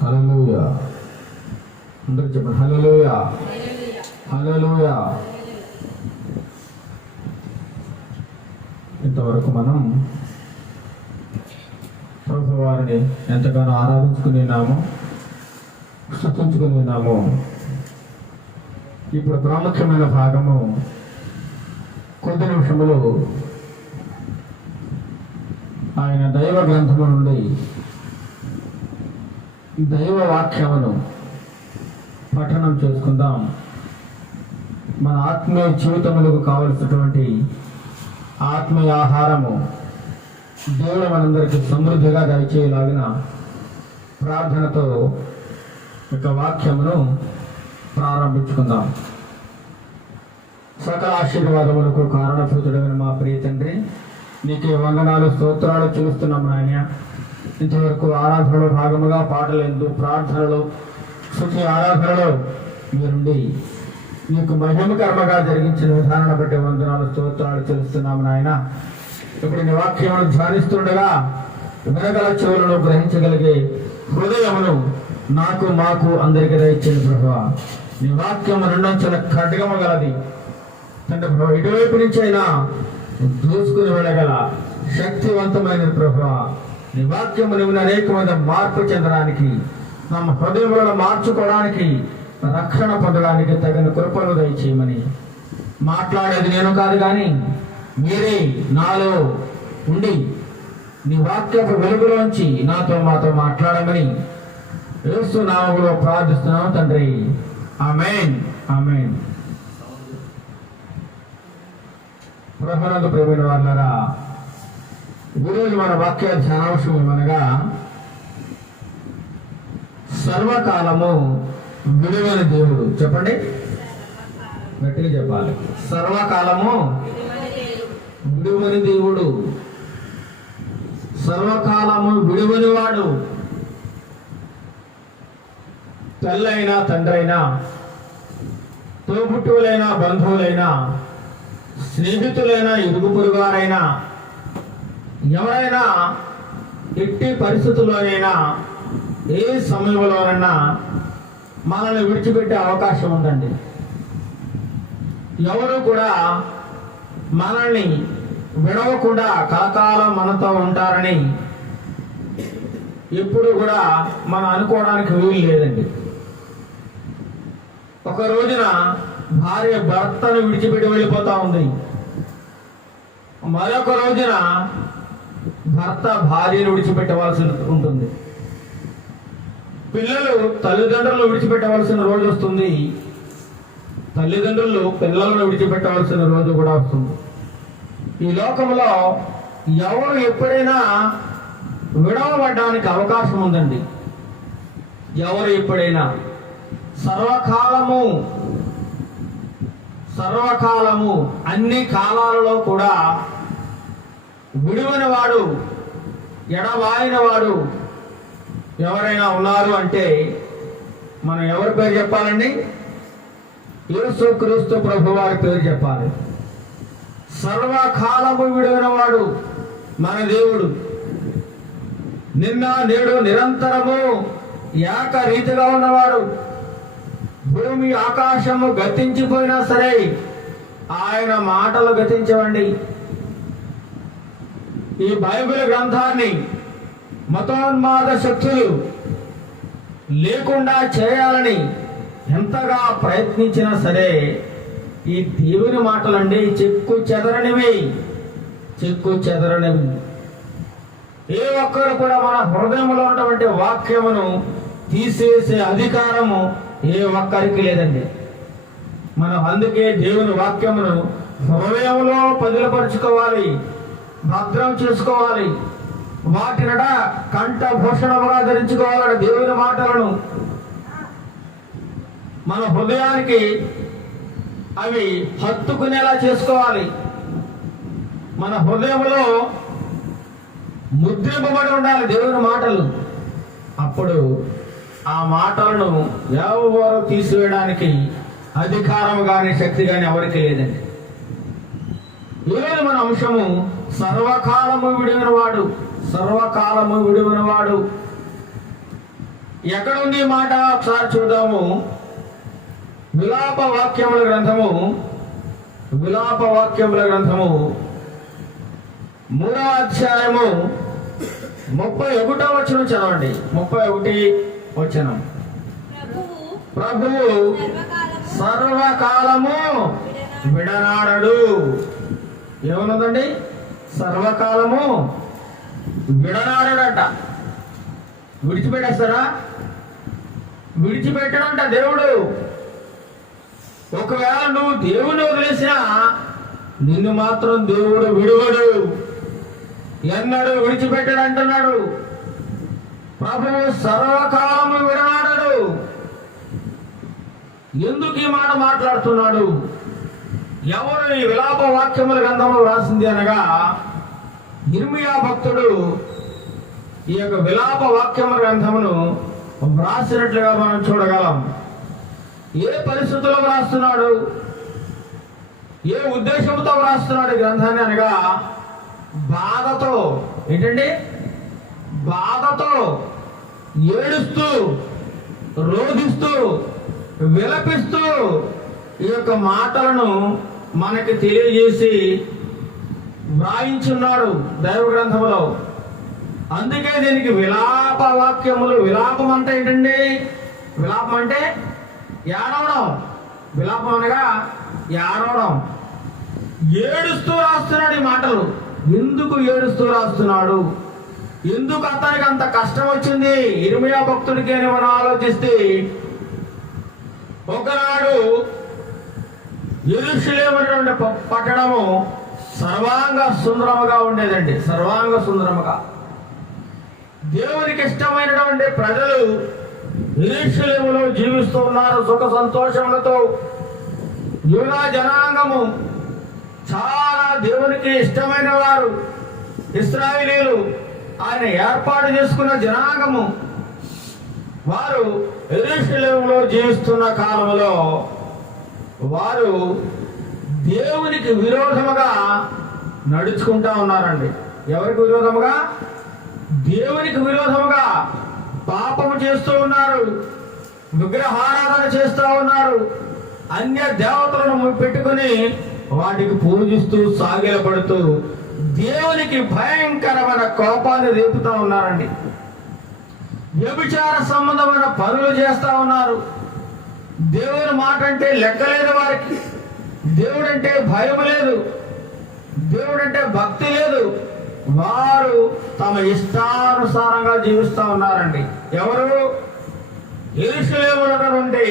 హల్లెలూయా. అందరూ చెప్పండి హల్లెలూయా, హల్లెలూయా. ఇంతవరకు మనం ప్రభు వారిని ఎంతగానో ఆరాధించుకుని ఉన్నాము, స్తుతించుకుని ఉన్నాము. ఇప్పుడు ప్రాముఖ్యమైన భాగము కొద్ది నిమిషములు ఆయన దైవ గ్రంథము నుండి దైవ వాక్యమును పఠనం చేసుకుందాం. మన ఆత్మీయ జీవితములకు కావలసినటువంటి ఆత్మీయ ఆహారము దేవుడు మనందరికీ సమృద్ధిగా దయచేయలాగిన ప్రార్థనతో యొక్క వాక్యమును ప్రారంభించుకుందాం. సకల ఆశీర్వాదములకు కారణభూతుడైన మా ప్రియ తండ్రి, నీకే వందనాలు స్తోత్రాలు చూస్తున్నాం నాయన. ఇంతవరకు ఆరాధనలో భాగముగా పాటలు ఎందు ప్రార్థనలు శృతి ఆరాధనలో మీరుండి నీకు మహిమకర్మగా జరిగించిన విధానాన్ని బట్టి వందనాలు స్తోత్రాలు చెల్లిస్తున్నాము నాయన. ఇప్పుడు నీ వాక్యమును ధ్యానిస్తుండగా వినగల చెవులను గ్రహించగలిగే హృదయమును నాకు మాకు అందరికీ దయచేయండి ప్రభువా. నీ వాక్యము రెండంచుల ఖడ్గము గలది తండ్రి ప్రభు. ఇటువైపు నుంచి అయినా దూసుకుని వెళ్ళగల శక్తివంతమైన ప్రభువా. నీ వాక్యము నువ్వు అనేక మంది మార్పు చెందడానికి, ನಮ್ಮ హృదయములను మార్చుకోవడానికి, రక్షణ పొందడానికి తగిన కృపను దయచేయమని. మాట్లాడేది నేను కాదు కానీ మీరే నాలో ఉండి నీ వాక్యపు వెలుగులోంచి నాతో మాతో మాట్లాడమని యేసు నామములో ప్రార్థిస్తున్నాను తండ్రి. ఆమేన్, ఆమేన్. ప్రభునందు ప్రియమైన వాళ్ళారా, ఈరోజు మన వాక్య ధ్యానాంశం ఏమనగా సర్వకాలము విడువని దేవుడు. చెప్పండి, గట్టిగా చెప్పాలి. సర్వకాలము విడువని దేవుడు, సర్వకాలము విడువని వాడు. తల్లైనా తండ్రైనా, తోబుట్టువులైనా, బంధువులైనా, స్నేహితులైనా, ఇరుగు పొరుగువారైనా, ఎవరైనా ఎట్టి పరిస్థితుల్లోనైనా ఏ సమయంలోనైనా మనల్ని విడిచిపెట్టే అవకాశం ఉందండి. ఎవరు కూడా మనల్ని విడవకుండా కలకాలం మనతో ఉంటారని ఎప్పుడు కూడా మనం అనుకోవడానికి వీలు లేదండి. ఒక రోజున భార్య భర్తను విడిచిపెట్టి వెళ్ళిపోతా ఉంది, మరొక రోజున భర్త భార్యను విడిచిపెట్టవలసి ఉంటుంది. పిల్లలు తల్లిదండ్రులను విడిచిపెట్టవలసిన రోజు వస్తుంది, తల్లిదండ్రులు పిల్లలను విడిచిపెట్టవలసిన రోజు కూడా వస్తుంది. ఈ లోకంలో ఎవరు ఎప్పుడైనా విడవబడ్డానికి అవకాశం ఉందండి. ఎవరు ఎప్పుడైనా సర్వకాలము అన్ని కాలాలలో కూడా విడువని వాడు, ఎడబాయిన వాడు ఎవరైనా ఉన్నారు అంటే మనం ఎవరి పేరు చెప్పాలండి? యేసుక్రీస్తు ప్రభు వారి పేరు చెప్పాలి. సర్వకాలము విడువని వాడు మన దేవుడు. నిన్న నేడు నిరంతరము ఏకరీతిగా ఉన్నవాడు. భూమి ఆకాశము గతించిపోయినా సరే ఆయన మాటలు గతించవండి. ఈ బైబిల్ గ్రంథాన్ని మతోన్మాద శక్తులు లేకుండా చేయాలని ఎంతగా ప్రయత్నించినా సరే ఈ దేవుని మాటలండి చెక్కు చెదరనివి. ఏ ఒక్కరు కూడా మన హృదయంలో ఉన్నటువంటి వాక్యమును తీసేసే అధికారము ఏ ఒక్కరికి లేదండి. మనం అందుకే దేవుని వాక్యమును హృదయంలో పదిలపరుచుకోవాలి, భద్రం చేసుకోవాలి. వాటినట కంఠభూషణముగా ధరించుకోవాలట. దేవుని మాటలను మన హృదయానికి అవి హత్తుకునేలా చేసుకోవాలి. మన హృదయంలో ముద్రింపబడి ఉండాలి దేవుని మాటలు. అప్పుడు ఆ మాటలను ఎవరు తీసివేయడానికి అధికారం కానీ శక్తి కానీ ఎవరికి లేదండి. ఈరోజు మన అంశము సర్వకాలము విడివినవాడు. ఎక్కడుంది ఈ మాట ఒకసారి చూద్దాము. విలాప వాక్యముల గ్రంథము 3వ అధ్యాయము 31వ వచనం చదవండి. 31వ వచనం. ప్రభువు సర్వకాలము విడనాడడు. ఏమన్నదండి? సర్వకాలము విడనాడట. విడిచిపెట్టేస్తారా? విడిచిపెట్టడంట దేవుడు. ఒకవేళ నువ్వు దేవుని వదిలేసినా నిన్ను మాత్రం దేవుడు విడువడు, ఎన్నడూ విడిచిపెట్టడు అంటున్నాడు. ప్రభువు సర్వకాలము విడనాడడు. ఎందుకు ఈ మాట మాట్లాడుతున్నాడు? ఎవరు ఈ విలాప వాక్యముల గ్రంథంలో రాసింది అనగా ఇర్మియా భక్తుడు ఈ యొక్క విలాప వాక్యముల గ్రంథమును వ్రాసినట్లుగా మనం చూడగలం. ఏ పరిస్థితుల్లో వ్రాస్తున్నాడు, ఏ ఉద్దేశంతో వ్రాస్తున్నాడు ఈ గ్రంథాన్ని అనగా బాధతో, ఏంటండి? బాధతో ఏడుస్తూ, రోధిస్తూ, విలపిస్తూ ఈ యొక్క మాటలను మనకి తెలియజేసి వ్రాయించున్నాడు దైవ గ్రంథములో. అందుకే దీనికి విలాప వాక్యములు. విలాపం అంటే ఏంటండి? విలాపం అంటే ఏడవడం. విలాపం అనగా ఏడవడం. ఏడుస్తూ రాస్తున్నాడు ఈ మాటలు. ఎందుకు ఏడుస్తూ రాస్తున్నాడు? ఎందుకు అతనికి అంత కష్టం వచ్చింది ఇర్మియా భక్తుడికి అని మనం ఆలోచిస్తే, ఒకనాడు యెరూషలేము పట్టణము సర్వాంగ సుందరముగా ఉండేదండి. సర్వాంగ సుందరముగా దేవునికి ఇష్టమైనటువంటి ప్రజలు యెరూషలేములో జీవిస్తూ ఉన్నారు సుఖ సంతోషములతో. యూదా జనాంగము చాలా దేవునికి ఇష్టమైన వారు, ఇశ్రాయేలీయులు, ఆయన ఏర్పాటు చేసుకున్న జనాంగము. వారు యెరూషలేములో జీవిస్తున్న కాలంలో వారు దేవునికి విరోధముగా నడుచుకుంటా ఉన్నారండి. ఎవరికి విరోధముగా? దేవునికి విరోధముగా పాపము చేస్తూ ఉన్నారు, విగ్రహారాధన చేస్తూ ఉన్నారు, అన్య దేవతలను పెట్టుకుని వాటికి పూజిస్తూ సాగిలపడుతూ దేవునికి భయంకరమైన కోపాన్ని రేపుతా ఉన్నారండి. వ్యభిచార సంబంధమైన పనులు చేస్తా ఉన్నారు. దేవుని మాట అంటే లెక్కలేదు వారికి. దేవుడంటే భయం లేదు, దేవుడంటే భక్తి లేదు. వారు తమ ఇష్టానుసారంగా జీవిస్తూ ఉన్నారండి. ఎవరు? యెరూషలేములో నుండి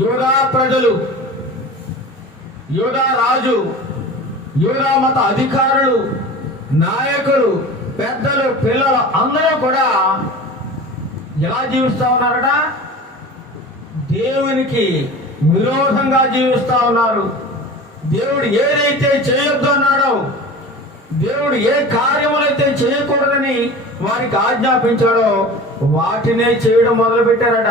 యూదా ప్రజలు, యూదా రాజు, యూదా మత అధికారులు, నాయకులు, పెద్దలు, పిల్లలు అందరూ కూడా ఎలా జీవిస్తా ఉన్నారట? దేవునికి విరోధంగా జీవిస్తా ఉన్నారు. దేవుడు ఏదైతే చేయొద్దు అన్నాడో, దేవుడు ఏ కార్యములైతే చేయకూడదని వారికి ఆజ్ఞాపించాడో వాటినే చేయడం మొదలు పెట్టారట.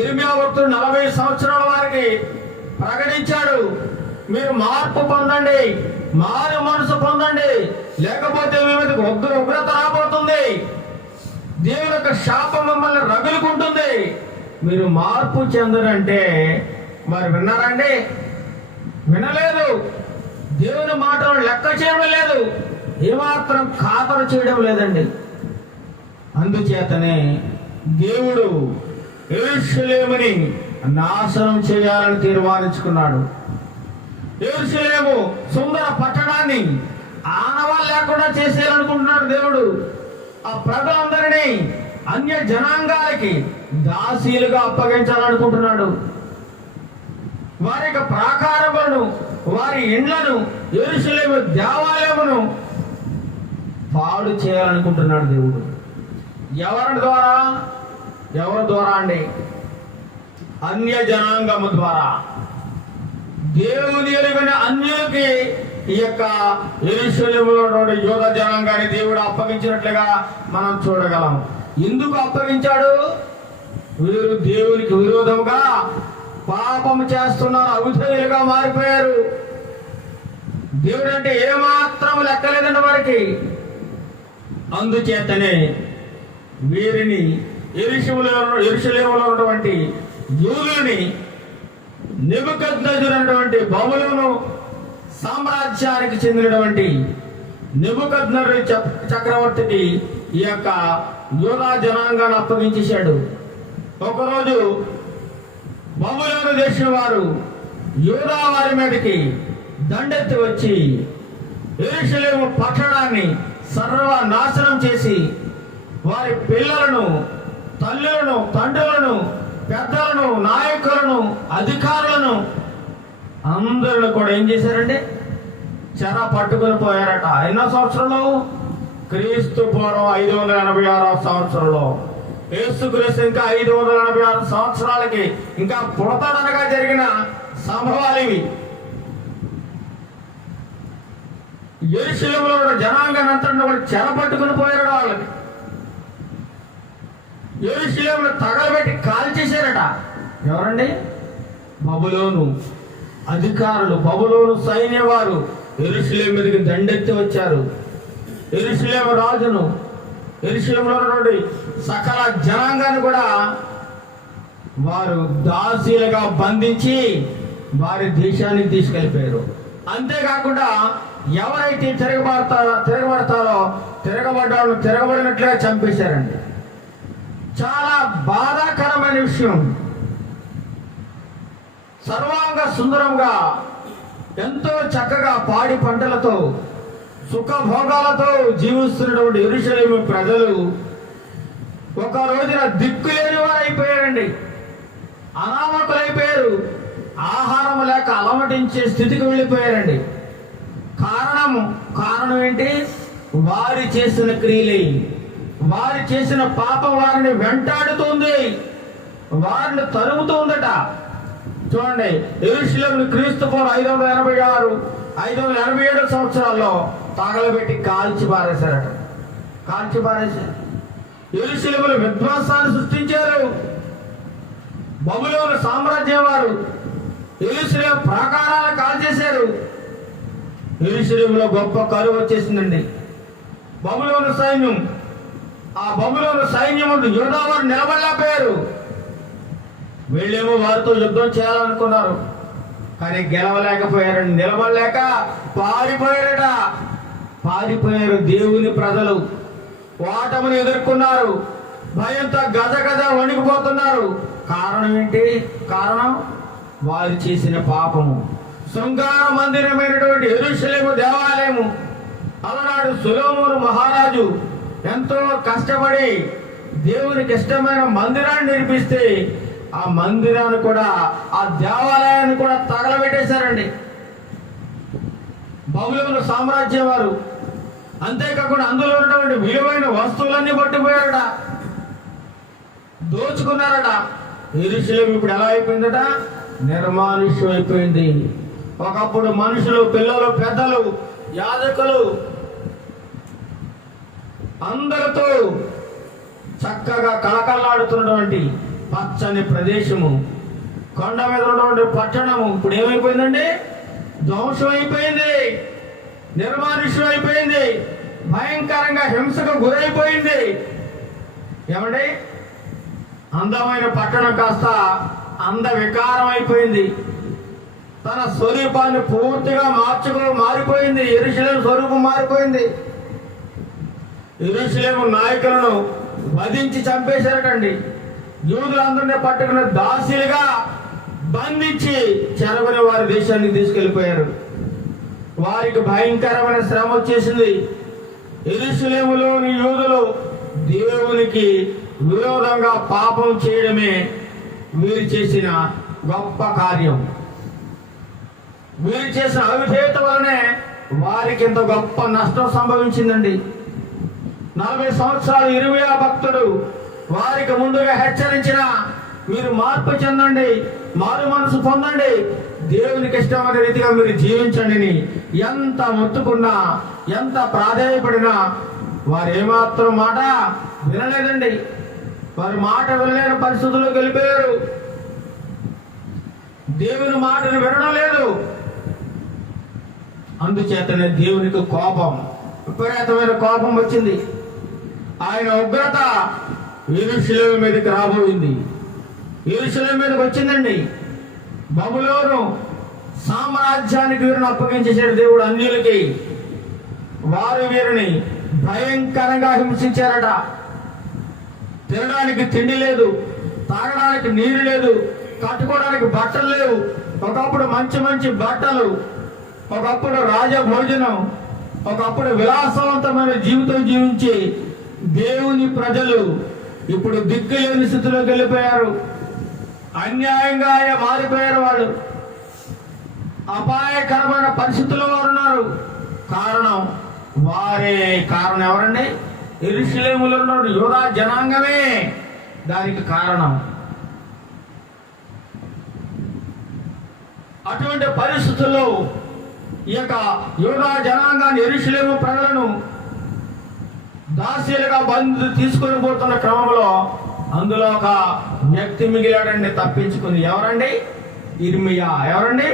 ఇర్మియా భక్తుడు 40 సంవత్సరాల వారికి ప్రకటించాడు, మీరు మార్పు పొందండి, మారు మనసు పొందండి, లేకపోతే మీ మీదకి ఉగ్రత రాబోతుంది. దేవుని యొక్క శాపం మిమ్మల్ని రగులుకుంటుంది. మీరు మార్పు చెందరంటే మరి విన్నారండి? వినలేదు. దేవుని మాటలు లెక్క చేయడం లేదు, ఏమాత్రం ఖాతరు చేయడం లేదండి. అందుచేతనే దేవుడు యెరూషలేముని నాశనం చేయాలని తీర్మానించుకున్నాడు. యెరూషలేము సుందర పట్టణాన్ని ఆనవాళ్ళు లేకుండా చేసేయాలనుకుంటున్నాడు దేవుడు. ఆ ప్రజలందరినీ అన్య జనాంగాలకి దాసీలుగా అప్పగించాలనుకుంటున్నాడు. వారి యొక్క ప్రాకారములను, వారి ఇండ్లను, యెరూషలేము దేవాలయమును పాడు చేయాలనుకుంటున్నాడు దేవుడు. ఎవరి ద్వారా అండి? అన్య జనాంగము ద్వారా. దేవుని ఎరుగని అన్యులకి ఈ యొక్క యెరూషలేములో యూద జనాంగాన్ని దేవుడు అప్పగించినట్లుగా మనం చూడగలం. ఎందుకు అప్పగించాడు? వీరు దేవునికి విరోధంగా పాపం చేస్తున్నారు, అవిధేయులుగా మారిపోయారు. దేవుడు అంటే ఏమాత్రం లెక్కలేదండి వారికి. అందుచేతనే వీరిని యెరూషలేములో ఉన్నటువంటి యూదులని నెబుకద్నెజరు అనేటువంటి బబులోను సామ్రాజ్యానికి చెందినటువంటి నెబుకద్నెజరు చక్రవర్తికి ఈ యొక్క యూదా జనాంగాన్ని అప్పగించేశాడు. ఒకరోజు బబులోను దేశం వారు యూదా వారి మీదకి దండెత్తి వచ్చి యెరూషలేము పట్టణాన్ని సర్వనాశనం చేసి వారి పిల్లలను, తల్లులను, తండ్రులను, పెద్దలను, నాయకులను, అధికారులను అందరిని కూడా ఏం చేశారంటే చెర పట్టుకుని పోయారట. ఎన్నో సంవత్సరంలో? క్రీస్తు పూర్వం 586 సంవత్సరంలో. యేసుక్రీస్తు ఇంకా 586 సంవత్సరాలకి ఇంకా పుడతాడనగా జరిగిన సంభవాలు ఇవి. యెరూషలేములో జనాంగాన్ని అంతా కూడా చెర పట్టుకుని పోయారట. వాళ్ళకి యెరూషలేమును తగలబెట్టి కాల్చేశారట. ఎవరండి? బబులోను అధికారులు, బబులోను సైన్యవారు యెరూషలేము మీదకి దండెత్తి వచ్చారు. యెరూషలేము రాజును, యెరూషలేములో ఉన్నటువంటి సకల జనాంగాన్ని కూడా వారు దాసీలుగా బంధించి వారి దేశానికి తీసుకెళ్ళిపోయారు. అంతేకాకుండా ఎవరైతే తిరగబడతారో తిరగబడ్డాలను తిరగబడినట్లుగా చంపేశారండి. చాలా బాధాకరమైన విషయం. సర్వాంగ సుందరంగా ఎంతో చక్కగా పాడి పంటలతో సుఖభోగాలతో జీవిస్తున్నటువంటి యెరూషలేము ప్రజలు ఒక రోజున దిక్కులేని వారు అయిపోయారండి. అనామకులైపోయారు. ఆహారం లేక అలమటించే స్థితికి వెళ్ళిపోయారండి. కారణం ఏంటి? వారి చేసిన క్రియలే. వారి చేసిన పాపం వారిని వెంటాడుతుంది, వారిని తరుముతుందట. చూడండి, యెరూషలేమును క్రీస్తు పూర్వం 586, 587 సంవత్సరాల్లో తగలబెట్టి కాల్చి పారేశారట. యెరూషలేములో విధ్వంసాన్ని సృష్టించారు. బబులోను సామ్రాజ్యం వారు యెరూషలేము ప్రాకారాలను కాల్చేశారు. యెరూషలేములో గొప్ప కరువు వచ్చేసిందండి. బబులోను సైన్యం ముందు యూదా వారు నిలబడలేకపోయారు. వీళ్ళేమో వారితో యుద్ధం చేయాలనుకున్నారు, కానీ గెలవలేకపోయారండి. నిలబడలేక పారిపోయారు. దేవుని ప్రజలు ఓటమిని ఎదుర్కొన్నారు. భయంతో గజగజ వణికిపోతున్నారు. కారణం ఏంటి? వారు చేసిన పాపము. శృంగార మందిరమైనటువంటి యెరూషలేము దేవాలయము అలనాడు సొలొమోను మహారాజు ఎంతో కష్టపడి దేవునికి ఇష్టమైన మందిరాన్ని నిర్మిస్తే ఆ మందిరాన్ని కూడా, ఆ దేవాలయాన్ని కూడా తగలబెట్టేశారండి బబులోను సామ్రాజ్యం వారు. అంతేకాకుండా అందులో ఉన్నటువంటి విలువైన వస్తువులన్నీ పట్టుకుపోయారట, దోచుకున్నారట. యెరూషలేము ఇప్పుడు ఎలా అయిపోయిందట? నిర్మానుష్యం అయిపోయింది. ఒకప్పుడు మనుషులు, పిల్లలు, పెద్దలు, యాజకులు అందరితో చక్కగా కళకళలాడుతున్నటువంటి పచ్చని ప్రదేశము, కొండ మీద ఉన్నటువంటి పట్టణము ఇప్పుడు ఏమైపోయిందండి? ధ్వంసం అయిపోయింది, నిర్మానుష్యం అయిపోయింది, భయంకరంగా హింసకు గురైపోయింది. ఏమండి, అందమైన పట్టణం కాస్త అందవికారం అయిపోయింది. తన స్వరూపాన్ని పూర్తిగా మారిపోయింది. యెరూషలేము స్వరూపం మారిపోయింది. యెరూషలేము నాయకులను వధించి చంపేశారటండి. యూదులందరినీ పట్టుకుని దాసులుగా బంధించి చెరగని వారి దేశానికి తీసుకెళ్లిపోయారు. వారికి భయంకరమైన శ్రమ వచ్చేసింది. యెరూషలేములోని యూదులు దేవునికి విరోధంగా పాపం చేయడమే వీరు చేసిన గొప్ప కార్యం. వీరు చేసిన అవిధేయత వలనే వారికి ఇంత గొప్ప నష్టం సంభవించిందండి. 40 సంవత్సరాలు ఇర్మియా భక్తుడు వారికి ముందుగా హెచ్చరించిన, మీరు మార్పు చెందండి, మారు మనసు పొందండి, దేవునికి ఇష్టమైన రీతిగా మీరు జీవించండి. ఎంత మొత్తుకున్నా, ఎంత ప్రాధేయపడినా వారు ఏమాత్రం మాట వినలేదండి. వారి మాట వినలేని పరిస్థితుల్లోకి వెళ్ళిపోయారు. దేవుని మాటను వినడం లేదు. అందుచేతనే దేవునికి కోపం, విపరీతమైన కోపం వచ్చింది. ఆయన ఉగ్రత యెరూషలేము మీదకి రాబోయింది. యెరూషలేము మీదకి వచ్చిందండి. బబులోను సామ్రాజ్యానికి వీరిని అప్పగించేసాడు దేవుడు అన్యులకి. వారు వీరిని భయంకరంగా హింసించారట. తినడానికి తిండి లేదు, తాగడానికి నీరు లేదు, కట్టుకోవడానికి బట్టలు లేవు. ఒకప్పుడు మంచి మంచి బట్టలు, ఒకప్పుడు రాజభోజనం, ఒకప్పుడు విలాసవంతమైన జీవితం జీవించి దేవుని ప్రజలు ఇప్పుడు దిక్కులేని స్థితిలోకి వెళ్ళిపోయారు. అన్యాయంగా మారిపోయారు. వాళ్ళు అపాయకరమైన పరిస్థితుల్లో వారు ఉన్నారు. కారణం ఎవరండి? యెరూషలేములో ఉన్న యూదా జనాంగమే దానికి కారణం. అటువంటి పరిస్థితుల్లో ఈ యొక్క యూదా జనాంగాన్ని, యెరూషలేము ప్రజలను దాసీలుగా బంధు తీసుకొని పోతున్న క్రమంలో అందులో ఒక వ్యక్తి మిగిలాడండి తప్పించుకుంది. ఎవరండి? ఇర్మియా. ఎవరండి?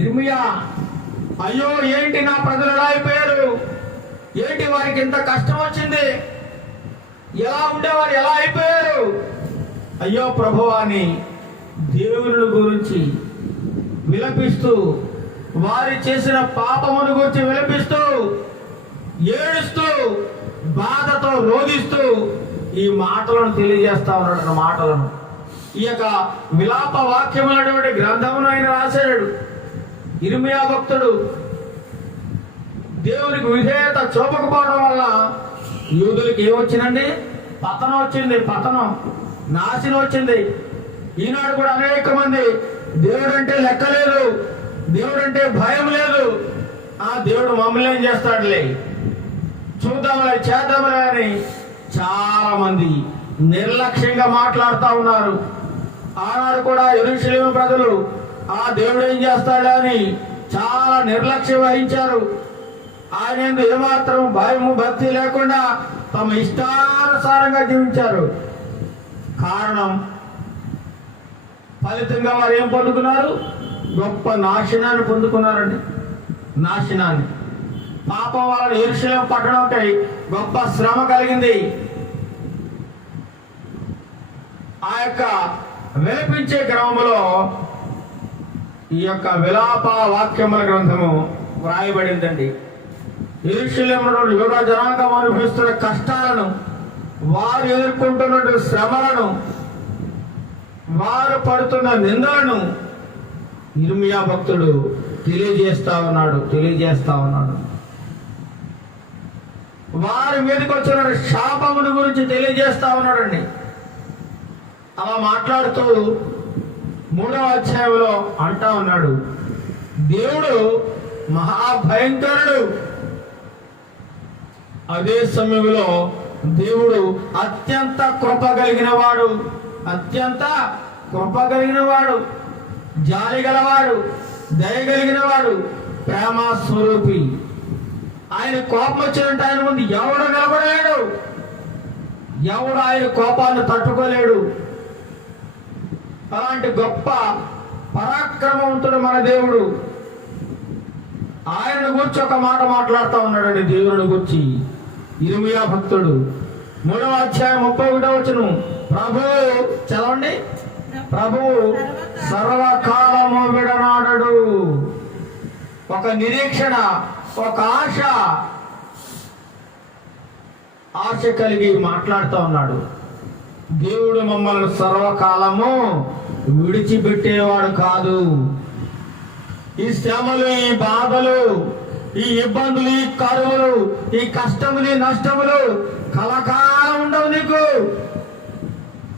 ఇర్మియా. అయ్యో, ఏంటి నా ప్రజలు ఎలా అయిపోయారు, ఏంటి వారికి ఇంత కష్టం వచ్చింది, ఎలా ఉండేవారు ఎలా అయిపోయారు, అయ్యో ప్రభువా అని దేవుని గురించి విలపిస్తూ, వారి చేసిన పాపమును గురించి విలపిస్తూ, ఏడుస్తూ, బాధతో రోధిస్తూ ఈ మాటలను తెలియజేస్తా ఉన్నాడు. మాటలను ఈ యొక్క విలాప వాక్యమైనటువంటి గ్రంథమును ఆయన రాశాడు. ఇర్మియా భక్తుడు దేవునికి విధేయత చూపకపోవడం వల్ల యూదులకి ఏమొచ్చిందండి? పతనం వచ్చింది. పతనం, నాశనం వచ్చింది. ఈనాడు కూడా అనేక మంది దేవుడంటే లెక్కలేదు, దేవుడంటే భయం లేదు, ఆ దేవుడు మమ్మల్ని ఏం చేస్తాడులే, చూద్దాంలే, చేద్దాంలే అని చాలా మంది నిర్లక్ష్యంగా మాట్లాడుతూ ఉన్నారు. ఆనాడు కూడా యెరూషలేము ప్రజలు ఆ దేవుడు ఏం చేస్తాడు అని చాలా నిర్లక్ష్యం వహించారు. ఆయన ఏమాత్రం భయము భక్తి లేకుండా తమ ఇష్టానుసారంగా జీవించారు. కారణం, ఫలితంగా వారు ఏం పొందుకున్నారు? గొప్ప నాశనాన్ని పొందుకున్నారండి. నాశనాన్ని. పాపం వలన యెరూషలేము పట్టణంపై గొప్ప శ్రమ కలిగింది. ఆ యొక్క విలపించే క్రమంలో ఈ యొక్క విలాప వాక్యముల గ్రంథము వ్రాయబడిందండి. యెరూషలేములో యూదా జనాంగం అనుభవిస్తున్న కష్టాలను, వారు ఎదుర్కొంటున్న శ్రమలను, వారు పడుతున్న నిందలను ఇర్మియా భక్తుడు తెలియజేస్తా ఉన్నాడు. వారి మీదకి వచ్చిన శాపమును గురించి తెలియజేస్తా ఉన్నాడండి. అలా మాట్లాడుతూ 3వ అధ్యాయంలో అంటా ఉన్నాడు, దేవుడు మహాభయంకరుడు. అదే సమయంలో దేవుడు అత్యంత కృప కలిగిన వాడు, జాలి గలవాడు, దయగలిగిన వాడు, ప్రేమ స్వరూపి. ఆయన కోపం వచ్చినట్టు ఆయన ముందు ఎవడు నిలబడలేడు, ఎవడు ఆయన కోపాన్ని తట్టుకోలేడు. అలాంటి గొప్ప పరాక్రమవంతుడు మన దేవుడు. ఆయన గురించి ఒక మాట మాట్లాడుతూ ఉన్నాడండి దేవుని గురించి. ఇర్మియా భక్తుడు 3వ అధ్యాయం 31వ వచనం. ప్రభు చదవండి. ప్రభు సర్వకాలము విడనాడడు. ఒక నిరీక్షణ, ఒక ఆశ కలిగి మాట్లాడుతూ ఉన్నాడు. దేవుడు మమ్మల్ని సర్వకాలము విడిచిపెట్టేవాడు కాదు. ఈ శ్రమలు, ఈ బాధలు, ఈ ఇబ్బందులు, ఈ కరువులు, ఈ కష్టములు, ఈ నష్టములు కలకాలం ఉండవు. నీకు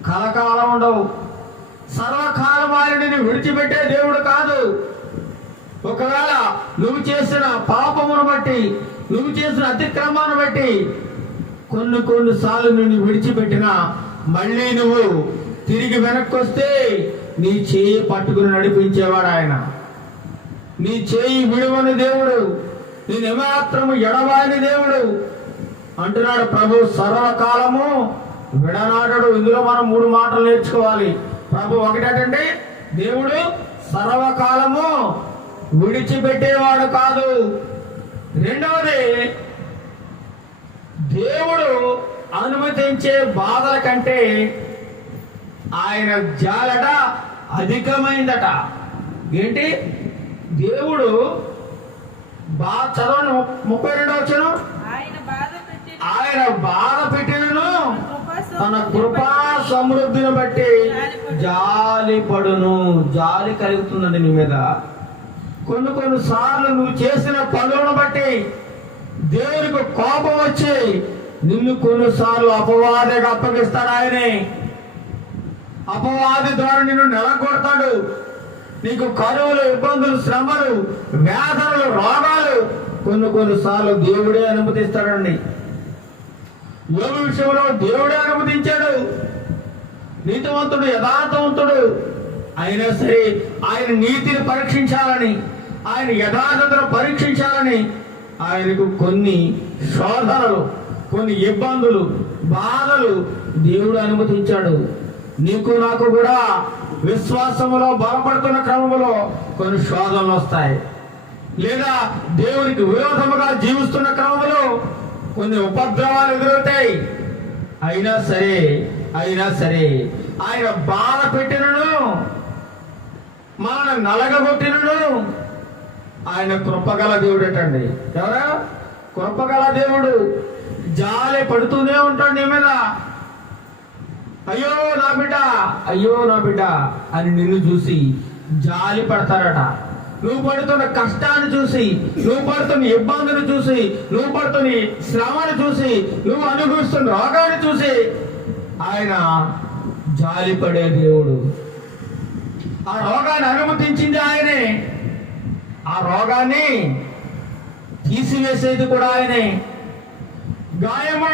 కలకాలం ఉండవు. సర్వకాలం ఆయనని విడిచిపెట్టే దేవుడు కాదు. ఒకవేళ నువ్వు చేసిన పాపమును బట్టి, నువ్వు చేసిన అతిక్రమాన్ని బట్టి కొన్నిసార్లు నిన్ను విడిచిపెట్టినా మళ్ళీ నువ్వు తిరిగి వెనక్కి వస్తే నీ చేయి పట్టుకుని నడిపించేవాడు ఆయన. నీ చేయి విడువని దేవుడు, నేను ఏమాత్రము ఎడబాయని దేవుడు అంటున్నాడు ప్రభు. సర్వకాలము విడనాడడు. ఇందులో మనం 3 మాటలు నేర్చుకోవాలి. ప్రభు ఒకటేటండి, దేవుడు సర్వకాలము విడిచిపెట్టేవాడు కాదు. రెండవది, దేవుడు అనుమతించే బాధల కంటే ఆయన జాలట అధికమైందట. ఏంటి? దేవుడు చదవండి 32వ వచనం. ఆయన బాధ పెట్టినను తన కృపా సమృద్ధిని బట్టి జాలిపడును. జాలి కలుగుతుందండి నీ మీద. కొన్నిసార్లు నువ్వు చేసిన పనులను బట్టి దేవునికి కోపం వచ్చి నిన్ను కొన్నిసార్లు అపవాదిగా అప్పగిస్తాడు ఆయనే. అపవాది ద్వారా నిన్ను నెలకొడతాడు. నీకు కరువులు, ఇబ్బందులు, శ్రమలు, వ్యాధులు, రోగాలు కొన్నిసార్లు దేవుడే అనుమతిస్తాడండి. యోగు విషయంలో దేవుడే అనుమతించాడు. నీతివంతుడు, యథార్థవంతుడు అయినా సరే ఆయన నీతిని పరీక్షించాలని, ఆయన యథార్థతను పరీక్షించాలని ఆయనకు కొన్ని శోధనలు, కొన్ని ఇబ్బందులు, బాధలు దేవుడు అనుమతించాడు. నీకు నాకు కూడా విశ్వాసములో బలపడుతున్న క్రమంలో కొన్ని శోధనలు వస్తాయి. లేదా దేవునికి విరోధముగా జీవిస్తున్న క్రమంలో కొన్ని ఉపద్రవాలు ఎదురవుతాయి. అయినా సరే ఆయన బాధ పెట్టినను, మనల్ని నలగగొట్టినను ఆయన కృపగల దేవుడటండి. ఎవరా? కృపగల దేవుడు. జాలి పడుతూనే ఉంటాడు నీ మీద. అయ్యో నా బిడ్డ, అయ్యో నా బిడ్డ అని నిన్ను చూసి జాలి పడతారట. నువ్వు పడుతున్న కష్టాన్ని చూసి, నువ్వు పడుతున్న ఇబ్బందులు చూసి, నువ్వు పడుతున్న శ్రమను చూసి, నువ్వు అనుభవిస్తున్న రోగాన్ని చూసి ఆయన జాలి పడే దేవుడు. ఆ రోగాన్ని అనుమతించింది ఆయనే. ఆ రోగాన్ని తీసివేసేది కూడా ఆయనే. గాయము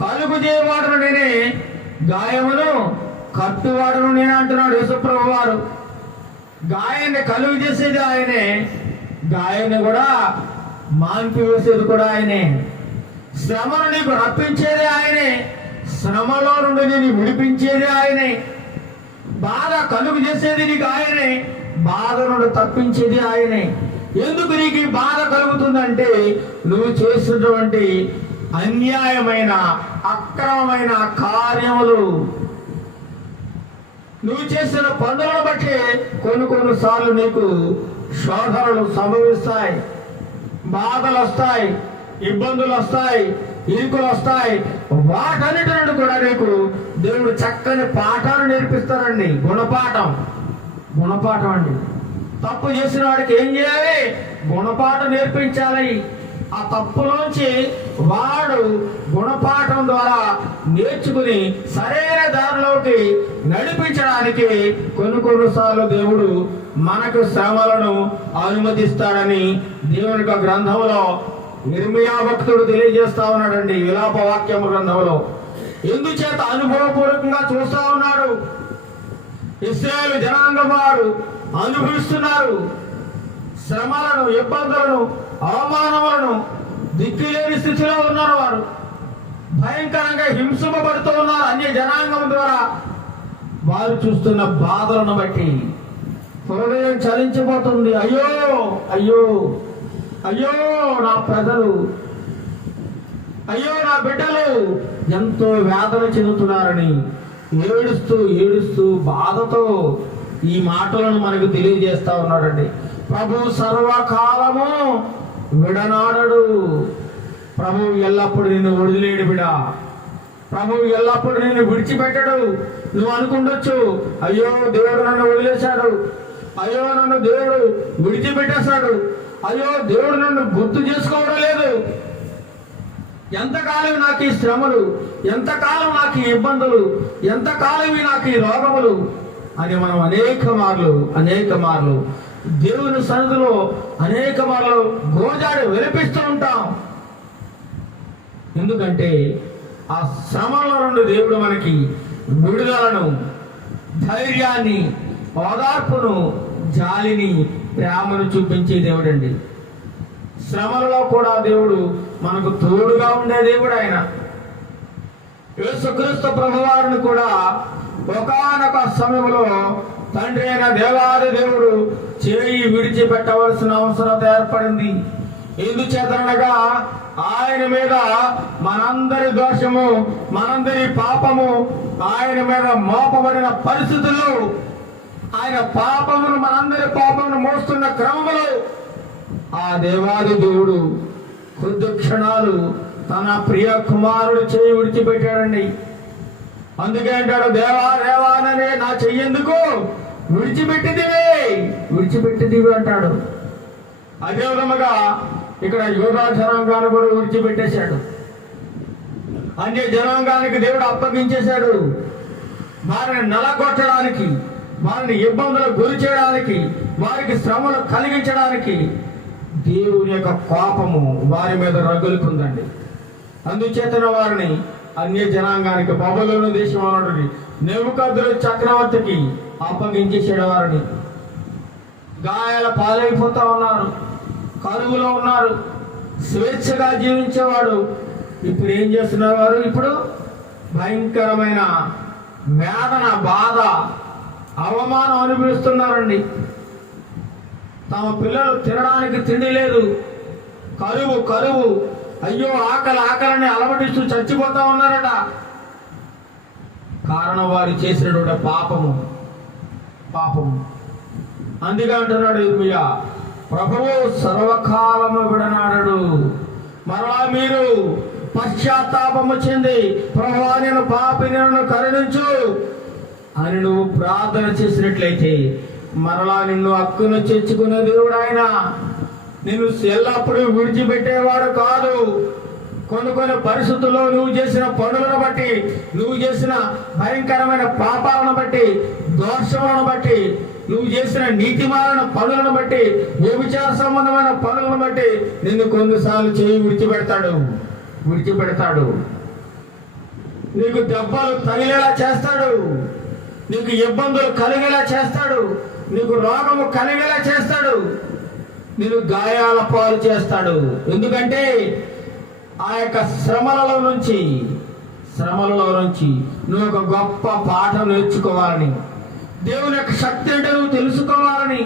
కలుగు చేయవాడును నేనే, గాయమును కట్టువాడును నేనే అంటున్నాడు యేసుప్రభు వారు. గాయాన్ని కలుగు చేసేది ఆయనే, గాయాన్ని కూడా మాన్పి వేసేది కూడా ఆయనే. శ్రమను నీకు రప్పించేది ఆయనే, శ్రమలో నుండి నేను విడిపించేది ఆయనే. బాధ కలుగు చేసేది నీకు ఆయనే, బాధ నుండి తప్పించేది ఆయనే. ఎందుకు నీకు ఈ బాధ కలుగుతుందంటే నువ్వు చేసినటువంటి అన్యాయమైన, అక్రమమైన కార్యములు, నువ్వు చేసిన పనులను బట్టి కొన్నిసార్లు నీకు శోధనలు సంభవిస్తాయి, బాధలు వస్తాయి, ఇబ్బందులు వస్తాయి, ఇరుకులు వస్తాయి. వాటన్నిటి నుండి కూడా నీకు దేవుడు చక్కని పాఠాలు నేర్పిస్తారండి. గుణపాఠం అండి. తప్పు చేసిన వాడికి ఏం చేయాలి? గుణపాఠం నేర్పించాలి. ఆ తప్పులోంచి వాడు గుణపాఠం ద్వారా నేర్చుకుని సరైన దారిలోకి నడిపించడానికి కొన్నిసార్లు దేవుడు మనకు శ్రమలను అనుమతిస్తాడని దేవుని యొక్క గ్రంథంలో ఇర్మియా భక్తుడు తెలియజేస్తా ఉన్నాడండి. విలాప వాక్యం గ్రంథంలో ఎందుచేత అనుభవపూర్వకంగా చూస్తా ఉన్నాడు. ఇశ్రాయేలు జనాంగం వారు అనుభవిస్తున్నారు శ్రమలను, ఇబ్బందులను, అవమానములను. దిక్కులేని స్థితిలో ఉన్నారు వారు. భయంకరంగా హింసింపబడుతూ ఉన్నారు అన్య జనాంగం ద్వారా. వారు చూస్తున్న బాధలను బట్టి హృదయం చలించిపోతుంది. అయ్యో అయ్యో నా ప్రజలు, అయ్యో నా బిడ్డలు ఎంతో వేదన చెందుతున్నారని ఏడుస్తూ ఏడుస్తూ బాధతో ఈ మాటలను మనకు తెలియజేస్తా ఉన్నాడండి. ప్రభు సర్వకాలము విడనాడడు. ప్రభు ఎల్లప్పుడూ నిన్ను వదిలేడు బిడా. ప్రభు ఎల్లప్పుడూ నిన్ను విడిచిపెట్టడు. నువ్వు అనుకుండొచ్చు, అయ్యో దేవుడు నన్ను వదిలేశాడు, అయ్యో నన్ను దేవుడు విడిచిపెట్టేశాడు, అయ్యో దేవుడు నన్ను గుర్తు చేసుకోవడం లేదు, ఎంతకాలం నాకు ఈ శ్రమలు, ఎంతకాలం నాకు ఈ ఇబ్బందులు, ఎంతకాలం నాకు ఈ రోగములు అని మనం అనేక మార్లు దేవుని సన్నిధిలో అనేక మార్లు గోజాడి వినిపిస్తూ ఉంటాం. ఎందుకంటే ఆ శ్రమల నుండి దేవుడు మనకి విడుదలను, ధైర్యాన్ని, ఓదార్పును, జాలిని, ప్రేమను చూపించే దేవుడండి. శ్రమలలో కూడా దేవుడు మనకు తోడుగా ఉండే దేవుడు ఆయన. యేసుక్రీస్తు ప్రభువారిని కూడా ఒకానొక సమయంలో తండ్రి అయిన దేవాది దేవుడు చేయి విడిచిపెట్టవలసిన అవసరం ఏర్పడింది. ఎందుచేతనగా ఆయన మీద మనందరి దోషము, మనందరి పాపము ఆయన మీద మోపబడిన పరిస్థితుల్లో, ఆయన పాపమును, మనందరి పాపమును మోస్తున్న క్రమములో ఆ దేవాది దేవుడు కొద్ది క్షణాలు తన ప్రియ కుమారుడు చేయి విడిచిపెట్టాడండి. అందుకే అంటాడు, దేవానే నా చెయ్యేందుకు విడిచిపెట్టిదివి అంటాడు. అదే విధముగా ఇక్కడ యోగా జనాంగాన్ని కూడా విడిచిపెట్టేశాడు. అన్య జనాంగానికి దేవుడు అప్పగించేశాడు. వారిని నలగొట్టడానికి, వారిని ఇబ్బందులకు గురి చేయడానికి, వారికి శ్రమలు కలిగించడానికి దేవుని యొక్క కోపము వారి మీద రగులుకుందండి. అందుచేతన వారిని అన్య జనాంగానికి, బబులోను దేశంలో నెబుకద్నెజరు చక్రవర్తికి అప్పగించేసాడు. వారిని గాయాల పాలైపోతా ఉన్నారు, కరువులో ఉన్నారు. స్వేచ్ఛగా జీవించేవాడు ఇప్పుడు ఏం చేస్తున్నారు? వారు ఇప్పుడు భయంకరమైన వేదన, బాధ, అవమానం అనుభవిస్తున్నారండి. తమ పిల్లలు తినడానికి తిండి లేదు, కరువు, అయ్యో ఆకలిని అలవటిస్తూ చచ్చిపోతా ఉన్నారట. కారణం వారు చేసినటువంటి పాపము. అందుకే అంటున్నాడు ఇర్మియా, ప్రభువు సర్వకాలము విడనాడడు. మరలా మీరు పశ్చాత్తాపము చెంది, ప్రభువా నేను పాపిని, నన్ను కరుణించు అని నువ్వు ప్రార్థన చేసినట్లయితే మరలా నిన్ను హక్కును చేర్చుకునే దేవుడు ఆయన. నిన్ను ఎల్లప్పుడూ విడిచిపెట్టేవాడు కాదు. కొన్ని పరిస్థితుల్లో నువ్వు చేసిన పనులను బట్టి, నువ్వు చేసిన భయంకరమైన పాపాలను బట్టి, దోషములను బట్టి, నువ్వు చేసిన నీతిమాలిన పనులను బట్టి, వ్యభిచార సంబంధమైన పనులను బట్టి నిన్ను కొన్నిసార్లు చేయి విడిచిపెడతాడు. నీకు దెబ్బలు తగిలేలా చేస్తాడు, నీకు ఇబ్బందులు కలిగేలా చేస్తాడు, నీకు రోగము కలిగేలా చేస్తాడు, నిన్ను గాయాల పాలు చేస్తాడు. ఎందుకంటే ఆ యొక్క శ్రమలలో నుంచి నువ్వు ఒక గొప్ప పాఠం నేర్చుకోవాలని, దేవుని యొక్క శక్తి అంటే నువ్వు తెలుసుకోవాలని,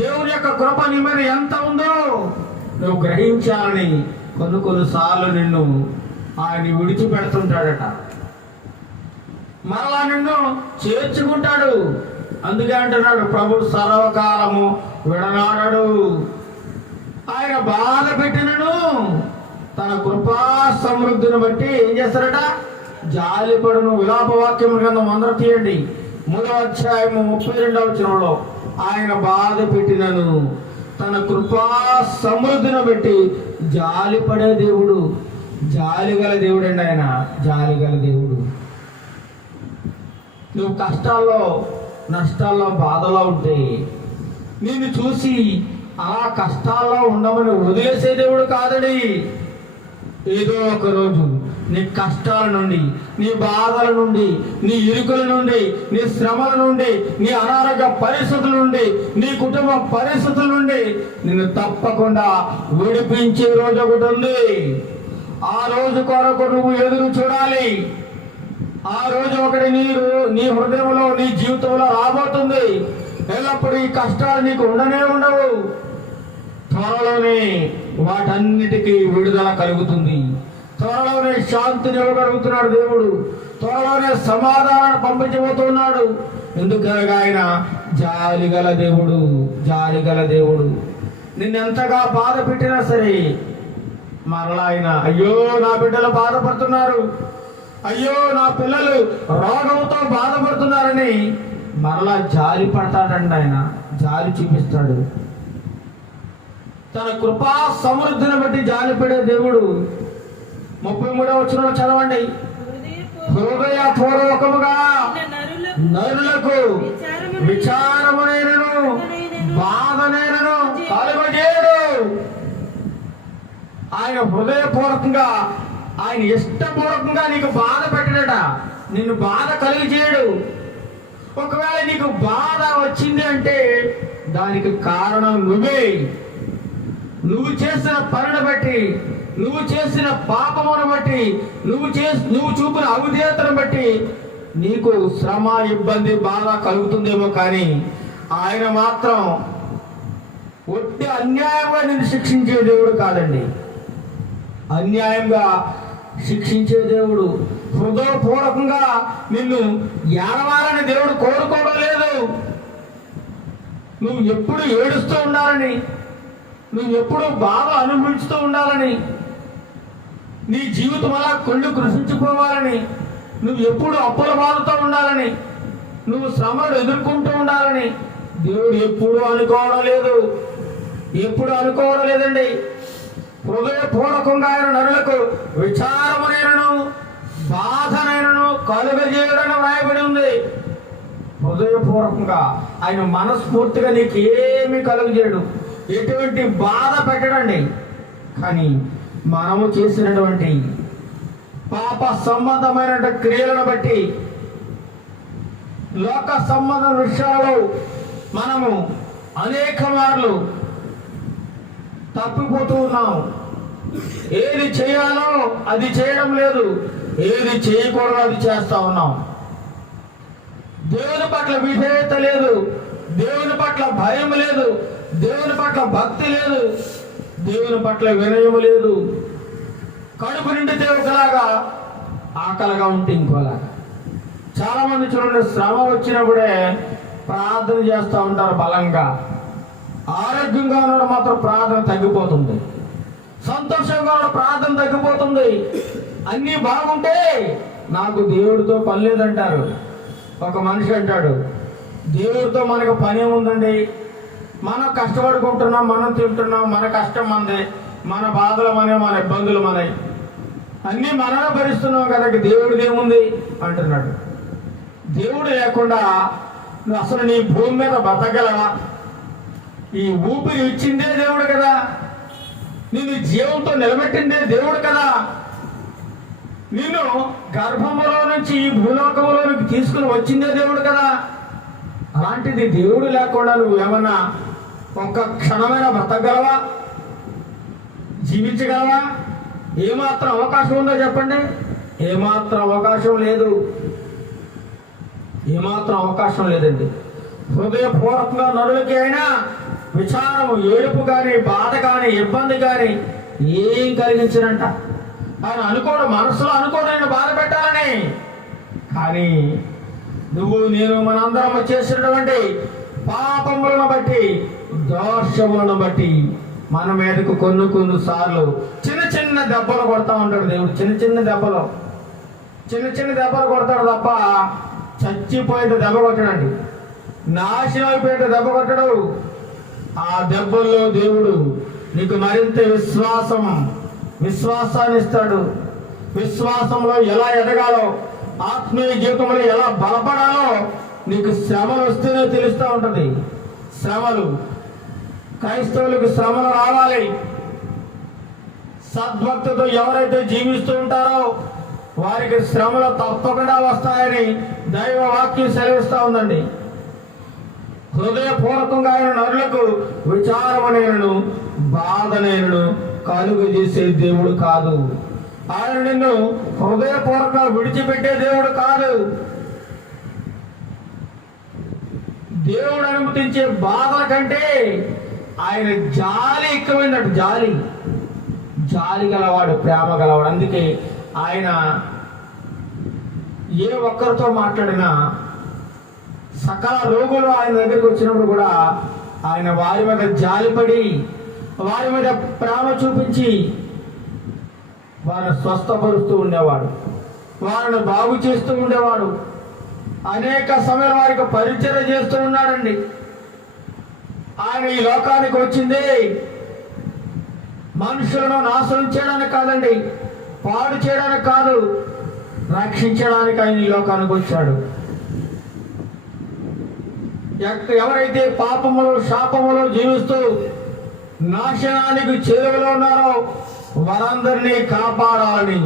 దేవుని యొక్క కృప నీ మీద ఎంత ఉందో నువ్వు గ్రహించాలని కొన్నిసార్లు నిన్ను ఆయన విడిచిపెడుతుంటాడట. మరలా నిన్ను చేర్చుకుంటాడు. అందుకే అంటున్నాడు, ప్రభు సర్వకాలము విడనాడడు. ఆయన బాధ పెట్టినను తన కృపా సమృద్ధిని బట్టి ఏం చేస్తారట? జాలిపడును. విలాపవాక్యం గ్రంథం అందరూ తీయండి, 3వ అధ్యాయము 32వ వచనంలో, ఆయన బాధ పెట్టినను తన కృపా సమృద్ధిని బట్టి జాలిపడే దేవుడు, జాలిగల దేవుడు అండి ఆయన, జాలిగల దేవుడు. నువ్వు కష్టాల్లో, నష్టాల్లో, బాధలో ఉంటే నిన్ను చూసి అలా కష్టాల్లో ఉండమని వదిలేసే దేవుడు కాదండి. ఏదో ఒక రోజు నీ కష్టాల నుండి, నీ బాధల నుండి, నీ ఇరుకుల నుండి, నీ శ్రమల నుండి, నీ అనారోగ్య పరిస్థితుల నుండి, నీ కుటుంబ పరిస్థితుల నుండి నిన్ను తప్పకుండా విడిపించే రోజు ఒకటి ఉంది. ఆ రోజు కొరకు నువ్వు ఎదురు చూడాలి. ఆ రోజు ఒకటి నీ హృదయంలో, నీ జీవితంలో రాబోతుంది. ఎల్లప్పుడూ ఈ కష్టాలు నీకు ఉండనే ఉండవు. త్వరలోనే త్వరలోనే వాటన్నిటికీ విడుదల కలుగుతుంది. త్వరలోనే శాంతిని ఇవ్వగలుగుతున్నాడు దేవుడు. త్వరలోనే సమాధానాన్ని పంపించబోతున్నాడు. ఎందుకనగా ఆయన జాలిగల దేవుడు, జాలిగల దేవుడు. నిన్నెంతగా బాధ పెట్టినా సరే మరలా ఆయన అయ్యో నా బిడ్డలు బాధపడుతున్నారు, అయ్యో నా పిల్లలు రోగంతో బాధపడుతున్నారని మరలా జాలి పడతాడండి. ఆయన జాలి చూపిస్తాడు. తన కృపా సమృద్ధిని బట్టి జాలి పడే దేవుడు. 33వ వచనం చదవండి. హృదయపూర్వకముగా నరులకు విచారమునైనను బాధనైనను కలుగజేయడు. ఆయన హృదయపూర్వకంగా, ఆయన ఇష్టపూర్వకంగా నీకు బాధ పెట్టడట, నిన్ను బాధ కలిగి చేయడు. ఒకవేళ నీకు బాధ వచ్చింది అంటే దానికి కారణం నువ్వే. నువ్వు చేసిన పనిని బట్టి, నువ్వు చేసిన పాపమును బట్టి, నువ్వు చూపిన అవిధేయతను బట్టి నీకు శ్రమ, ఇబ్బంది, బాధ కలుగుతుందేమో, కానీ ఆయన మాత్రం ఒట్టి అన్యాయంగా నిన్ను శిక్షించే దేవుడు కాదండి. అన్యాయంగా శిక్షించే దేవుడు. హృదయపూర్వకంగా నిన్ను ఏడవాలని దేవుడు కోరుకోవడం లేదు. నువ్వు ఎప్పుడు ఏడుస్తూ ఉండాలని, నువ్వు ఎప్పుడు బాధ అనుభవిస్తూ ఉండాలని, నీ జీవితం అలా కళ్ళు కృషించిపోవాలని, నువ్వు ఎప్పుడు అప్పుల బాధతో ఉండాలని, నువ్వు శ్రమలు ఎదుర్కొంటూ ఉండాలని దేవుడు ఎప్పుడు అనుకోవడం లేదు. ఎప్పుడు అనుకోవడం లేదండి. హృదయపూర్వకంగా ఆయన నరులకు విచారమునైనను బాధనైనను కలుగజేయడని వ్రాయబడి ఉంది. హృదయపూర్వకంగా ఆయన మనస్ఫూర్తిగా నీకు ఏమీ కలుగజేయడు, ఎటువంటి బాధ పెట్టడండి. కానీ మనము చేసినటువంటి పాప సంబంధమైన క్రియలను బట్టి, లోక సంబంధ విషయాలలో మనము అనేక మార్లు తప్పిపోతూ ఉన్నాం. ఏది చేయాలో అది చేయడం లేదు, ఏది చేయకూడదో అది చేస్తా ఉన్నాం. దేవుని పట్ల విధేయత లేదు, దేవుని పట్ల భయం లేదు, దేవుని పట్ల భక్తి లేదు, దేవుని పట్ల వినయం లేదు. కడుపు నిండితే ఒకలాగా, ఆకలిగా ఉంటే ఇంకోలాగా. చాలా మంది చూడండి, శ్రమ వచ్చినప్పుడే ప్రార్థన చేస్తూ ఉంటారు బలంగా. ఆరోగ్యంగా ఉన్నాడు మాత్రం ప్రార్థన తగ్గిపోతుంది, సంతోషంగా ఉన్న ప్రార్థన తగ్గిపోతుంది. అన్నీ బాగుంటే నాకు దేవుడితో పని లేదంటారు. ఒక మనిషి అంటాడు, దేవుడితో మనకు పని ఏముందండి, మనం కష్టపడుకుంటున్నాం, మనం తింటున్నాం, మన కష్టం మనదే, మన బాధలు మనే, మన ఇబ్బందులు మనవి, అన్నీ మనమే భరిస్తున్నాం కదా, దేవుడిది ఏముంది అంటున్నాడు. దేవుడు లేకుండా అసలు నీ భూమి మీద బతకగలవా? ఈ ఊపిరి ఇచ్చిందే దేవుడు కదా, నిన్ను జీవంతో నిలబెట్టిందే దేవుడు కదా, నిన్ను గర్భములో నుంచి ఈ భూలోకంలోనికి తీసుకుని వచ్చిందే దేవుడు కదా. అలాంటిది దేవుడు లేకుండా నువ్వు ఏమన్నా ఒక్క క్షణమైనా బ్రతకగలవా? జీవించగలవా? ఏమాత్రం అవకాశం ఉందో చెప్పండి? ఏమాత్రం అవకాశం లేదు, ఏమాత్రం అవకాశం లేదండి. హృదయపూర్వకంగా నరులకి అయినా విచారము, ఏడుపు కానీ, బాధ కానీ, ఇబ్బంది కానీ ఏం కలిగించనంట. ఆయన అనుకోడు, మనసులో అనుకోడు నేను బాధ పెట్టాలని. కానీ నువ్వు నేను మనందరం చేసినటువంటి పాపములను బట్టి, దోషములను బట్టి మన మీదకు కొన్ని సార్లు చిన్న చిన్న దెబ్బలు కొడతా ఉంటాడు దేవుడు. చిన్న చిన్న దెబ్బలు కొడతాడు తప్ప చచ్చిపోయేట దెబ్బ కొట్టడండి, నాశనం అయిపోయేట దెబ్బ కొట్టడు. ఆ దెబ్బల్లో దేవుడు నీకు మరింత విశ్వాసాన్ని ఇస్తాడు. విశ్వాసంలో ఎలా ఎదగాలో, ఆత్మీయ జీవితంలో ఎలా బలపడాలో నీకు శ్రమలు వస్తేనే తెలుస్తూ ఉంటుంది. శ్రమలు, క్రైస్తవులకు శ్రమలు రావాలి. సద్భక్తితో ఎవరైతే జీవిస్తూ ఉంటారో వారికి శ్రమలు తప్పకుండా వస్తాయని దైవ వాక్యం సెలవిస్తూ ఉందండి. హృదయపూర్వకంగా ఆయన నరులకు విచారమునైనను బాధనైనను కలుగు చేసే దేవుడు కాదు. ఆయన నిన్ను హృదయపూర్వకంగా విడిచిపెట్టే దేవుడు కాదు. దేవుడు అనుమతించే బాధల కంటే ఆయన జాలి ఎక్కువైనట్టు, జాలి గలవాడు, ప్రేమ గలవాడు. అందుకే ఆయన ఏ ఒక్కరితో మాట్లాడినా సకల రోగులు ఆయన దగ్గరికి వచ్చినప్పుడు కూడా ఆయన వారి మీద జాలిపడి, వారి మీద ప్రేమ చూపించి వారిని స్వస్థపరుస్తూ ఉండేవాడు, వారిని బాగు చేస్తూ ఉండేవాడు. అనేక సమయాలు వారికి పరిచయం చేస్తూ ఉన్నాడండి. ఆయన ఈ లోకానికి వచ్చింది మనుషులను నాశనం చేయడానికి కాదండి, పాడు చేయడానికి కాదు, రక్షించడానికి ఆయన ఈ లోకానికి వచ్చాడు. ఎవరైతే పాపములు శాపములు జీవిస్తూ నాశనానికి చేరువలో ఉన్నారో వారందరినీ కాపాడాలని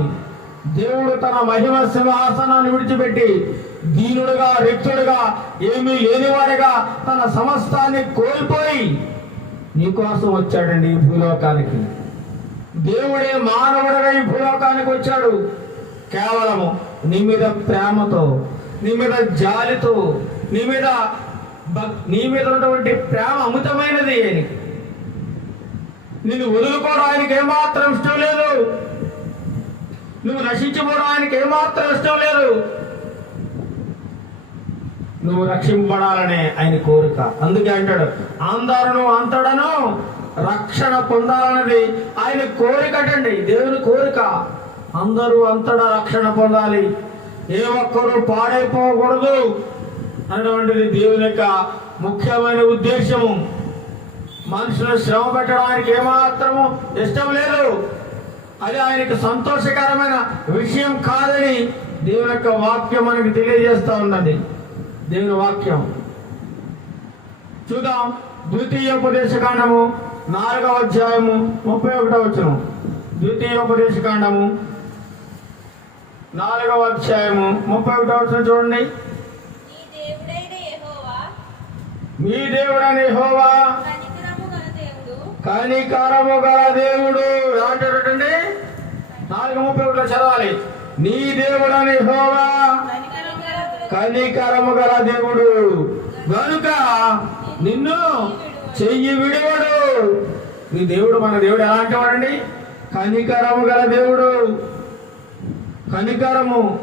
దేవుడు తన మహిమ సింహాసనాన్ని విడిచిపెట్టి దీనుడుగా, రిక్తుడుగా, ఏమీ లేనివాడిగా తన సమస్తాన్ని కోల్పోయి నీకోసం వచ్చాడండి ఈ భూలోకానికి. దేవుడే మానవుడిగా ఈ భూలోకానికి వచ్చాడు కేవలము నీ మీద ప్రేమతో, నీ మీద జాలితో, నీ మీద ఉన్నటువంటి ప్రేమ అమితమైనది. నిన్ను వదులుకోవడం ఆయనకి ఏమాత్రం ఇష్టం లేదు, నువ్వు నశించిపోవడం ఆయనకి ఏమాత్రం ఇష్టం లేదు. నువ్వు రక్షింపబడాలనే ఆయన కోరిక. అందుకే అంటాడు అందరూ అంతడను రక్షణ పొందాలన్నది ఆయన కోరికటండి, దేవుని కోరిక. అందరూ అంతటా రక్షణ పొందాలి, ఏ ఒక్కరూ పాడైపోకూడదు అనేటువంటిది దేవుని యొక్క ముఖ్యమైన ఉద్దేశము. మనుషులు శ్రమ పెట్టడానికి ఏమాత్రము ఇష్టం లేదు, అది ఆయనకు సంతోషకరమైన విషయం కాదని దేవుని యొక్క వాక్యం మనకి తెలియజేస్తా ఉన్నది. దేవుని వాక్యం చూద్దాం. ద్వితీయోపదేశకాండము 4వ అధ్యాయము 31వ వచనం. ద్వితీయోపదేశకాండము 4వ అధ్యాయము 31వ వచనం చూడండి. మీ దేవుడైన యెహోవా కనికరము గల దేవుడు ఏమంటాడటండి? 4:31 చదవాలి. నీ దేవుడైన యెహోవా కనికరము గల దేవుడు గనుక నిన్ను చెయ్యి విడువడు. నీ దేవుడు, మన దేవుడు ఎలాంటి వాడండి? కనికరము గల దేవుడు,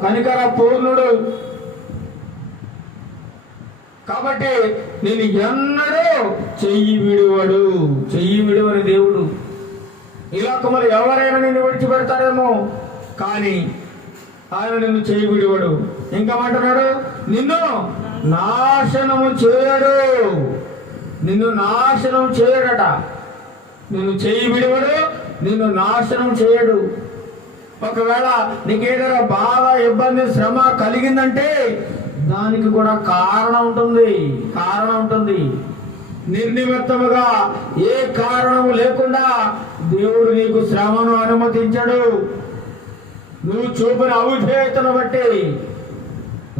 కనికర పూర్ణుడు. కాబట్టి నేను ఎన్నడూ చెయ్యి విడువని దేవుడు. ఈ లోకములు ఎవరైనా నిన్ను విడిచిపెడతారేమో, కానీ ఆయన నిన్ను చెయ్యి విడువడు. ఇంకా అంటున్నాడు, నిన్ను నాశనము చేయడు. నిన్ను నాశనం చేయడట. నిన్ను చెయ్యి విడువడు, నిన్ను నాశనం చేయడు. ఒకవేళ నీకేదైనా బాధ, ఇబ్బంది, శ్రమ కలిగిందంటే దానికి కూడా కారణం ఉంటుంది. నిర్నిమిత్తముగా ఏ కారణము లేకుండా దేవుడు నీకు శ్రమను అనుమతించడు. నువ్వు చూపిన అవిధేయతను బట్టి,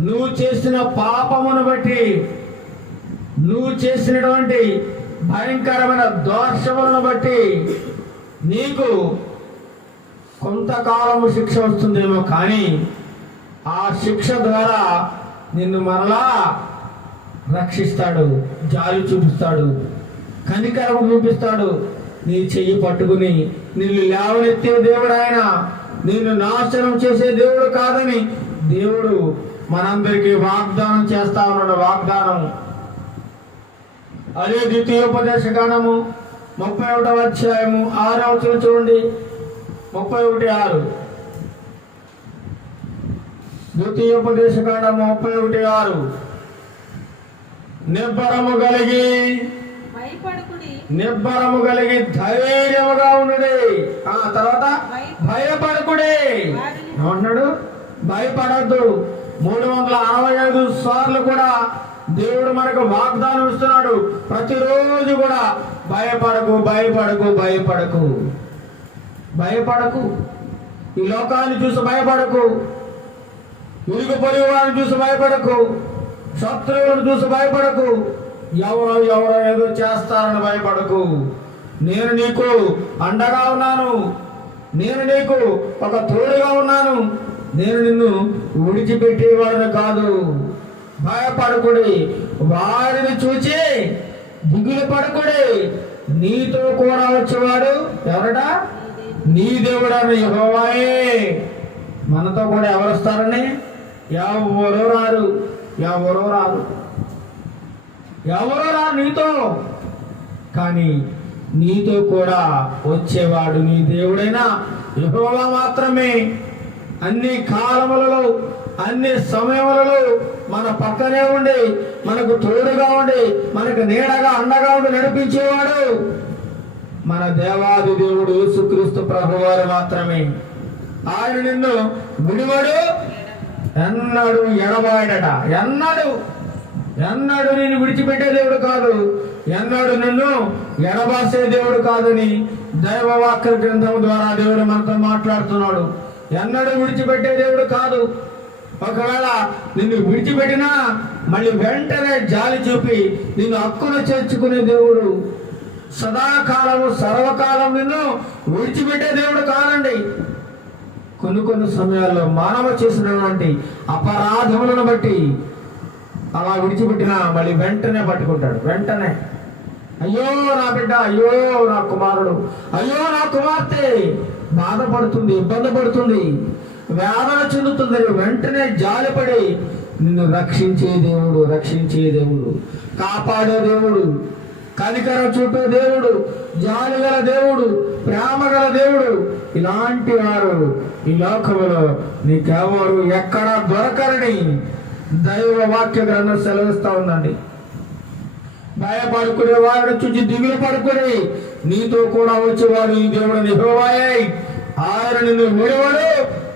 నువ్వు చేసిన పాపమును బట్టి, నువ్వు చేసినటువంటి భయంకరమైన దోషములను బట్టి నీకు కొంతకాలము శిక్ష వస్తుందేమో, కానీ ఆ శిక్ష ద్వారా నిన్ను మరలా రక్షిస్తాడు, జాలి చూపిస్తాడు, కనికరము చూపిస్తాడు. నీ చెయ్యి పట్టుకుని నిన్ను లేవనెత్తే దేవుడు ఆయన, నిన్ను నాశనం చేసే దేవుడు కాదని దేవుడు మనందరికీ వాగ్దానం చేస్తా ఉన్నాడు. వాగ్దానం అదే ద్వితీయోపదేశకాండము 31వ అధ్యాయము 6వ వచనం చూడండి. 31:6. ద్వితీయోపదేశకాండము 31:6. నిబ్బరము కలిగి ధైర్యముగా ఉండుడి. తర్వాత భయపడకుడి. ఏమంటున్నాడు? భయపడద్దు. 365 సార్లు కూడా దేవుడు మనకు వాగ్దానం ఇస్తున్నాడు. ప్రతిరోజు కూడా భయపడకు. ఈ లోకాన్ని చూసి భయపడకు, ఇరుగు పొరుగు వారిని చూసి భయపడకు, శత్రువులను చూసి భయపడకు, ఎవరో ఏదో చేస్తారని భయపడకు. నేను నీకు అండగా ఉన్నాను, నేను నీకు ఒక తోడుగా ఉన్నాను, నేను నిన్ను విడిచిపెట్టేవాడిని కాదు. భయపడకుడి, వారిని చూచి దిగులు పడకుడి, నీతో కూడా వచ్చేవాడు ఎవరట? నీ దేవుడని యెహోవాయే. మనతో కూడా ఎవరు వస్తారని? ఎవరో రారు, ఎవరో రారు, ఎవరో రారు నీతో. కానీ నీతో కూడా వచ్చేవాడు నీ దేవుడైనా యెహోవా మాత్రమే. అన్ని కాలములలో, అన్ని సమయములలో మన పక్కనే ఉండి, మనకు తోడుగా ఉండి, మనకు నీడగా అండగా ఉండి నడిపించేవాడు మన దేవాది దేవుడు యేసుక్రీస్తు ప్రభువారు మాత్రమే. ఆయన నిన్ను విడివడు, ఎన్నడు ఎడబాయడట. ఎన్నడు నిన్ను విడిచిపెట్టే దేవుడు కాదు, ఎన్నడు నిన్ను ఎడబాసే దేవుడు కాదని దైవవాక్య గ్రంథం ద్వారా దేవుడు మనతో మాట్లాడుతున్నాడు. ఎన్నడూ విడిచిపెట్టే దేవుడు కాదు. ఒకవేళ నిన్ను విడిచిపెట్టినా మళ్ళీ వెంటనే జాలి చూపి నిన్ను హక్కును చేర్చుకునే దేవుడు. సదాకాలము సర్వకాలం నిన్ను విడిచిపెట్టే దేవుడు కాదండి. కొన్ని సమయాల్లో మానవ చేసినటువంటి అపరాధములను బట్టి అలా విడిచిపెట్టినా మళ్ళీ వెంటనే పట్టుకుంటాడు. వెంటనే అయ్యో నా బిడ్డ, అయ్యో నా కుమారుడు, అయ్యో నా కుమార్తె బాధపడుతుంది, ఇబ్బంది పడుతుంది, వేదన చెందుతుంది. వెంటనే జాలిపడి నిన్ను రక్షించే దేవుడు, కాపాడే దేవుడు, కనికరం చూపే దేవుడు, జాలి గల దేవుడు, ప్రేమ గల దేవుడు. ఇలాంటి వారు ఈ లోకములో నీకెవరు ఎక్కడ దొరకరని దైవ వాక్య గ్రంథం సెలవిస్తా ఉందండి. భయపడుకునే వారిని చూసి దిగులు పడుకుని నీతో కూడా వచ్చేవాడు ఈ దేవుడు యెహోవాయే. ఆయన నిన్ను విడువడు,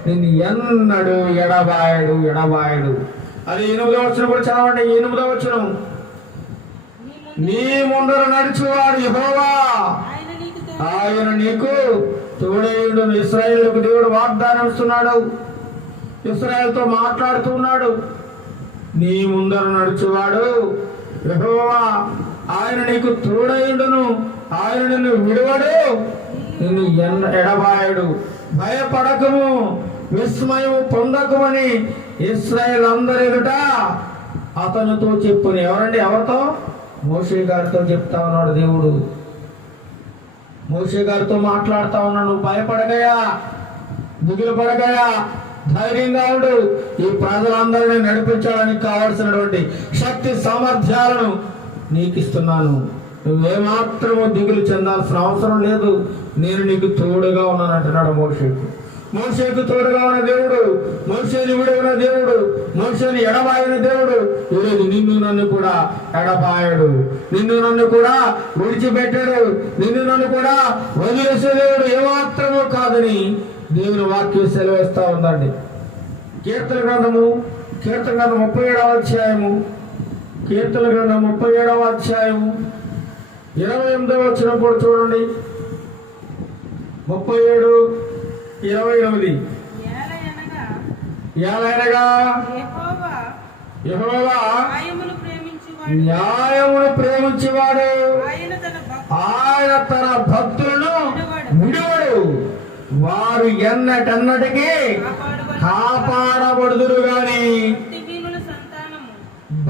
నిన్ను ఎన్నడు ఎడబాయడు. అది 8వ వచనం కూడా చదవండి. 8వ వచనం, నీ ముందర నడిచేవాడు యెహోవా, ఆయన నీకు తోడేయుడు. ఇశ్రాయేలుకు దేవుడు వాగ్దానం ఇస్తున్నాడు, ఇశ్రాయేలుతో మాట్లాడుతున్నాడు. నీ ముందర నడిచేవాడు యెహోవా, ఆయన నీకు తోడేయుడును, ఆయన నిన్ను విడువడు, నిన్ను ఎడబాయడు. భయపడకము, విస్మయం పొందకమని ఇశ్రాయేలు అందరి ఎదుట అతనితో చెప్పుని. ఎవరండి? ఎవరితో? మోషే గారితో చెప్తా ఉన్నాడు దేవుడు. మోషే గారితో మాట్లాడుతా ఉన్నాడు. నువ్వు భయపడగయా, దిగులు పడగయా, ధైర్యంగా ఉండు. ఈ ప్రజలందరినీ నడిపించడానికి కావలసినటువంటి శక్తి సామర్థ్యాలను నీకు ఇస్తున్నాను. నువ్వేమాత్రము దిగులు చెందాల్సిన అవసరం లేదు. నేను నీకు తోడుగా ఉన్నాను అంటున్నాడు మోషేకు తోడుగా ఉన్న దేవుడు, మోషేని విడిన దేవుడు, మోషేని ఎడబాయిన దేవుడు. ఈరోజు నిన్ను నన్ను కూడా ఎడబాయడు, నిన్ను నన్ను కూడా విడిచిపెట్టాడు, నిన్ను నన్ను కూడా వదిలేసే దేవుడు ఏమాత్రమూ కాదని దేవుని వాక్యం సెలవిస్తా ఉందండి. కీర్తన గ్రంథం 37వ అధ్యాయము, కీర్తన గ్రంథం 37వ అధ్యాయము 28వ వచనం కూడా చూడండి. 37:29, ఏలయనగా యెహోవా న్యాయమును ప్రేమించేవాడు, ఆయన తన భక్తులను విడువడు, వారు ఎన్నటన్నటికీ కాపాడబడుదురు గాని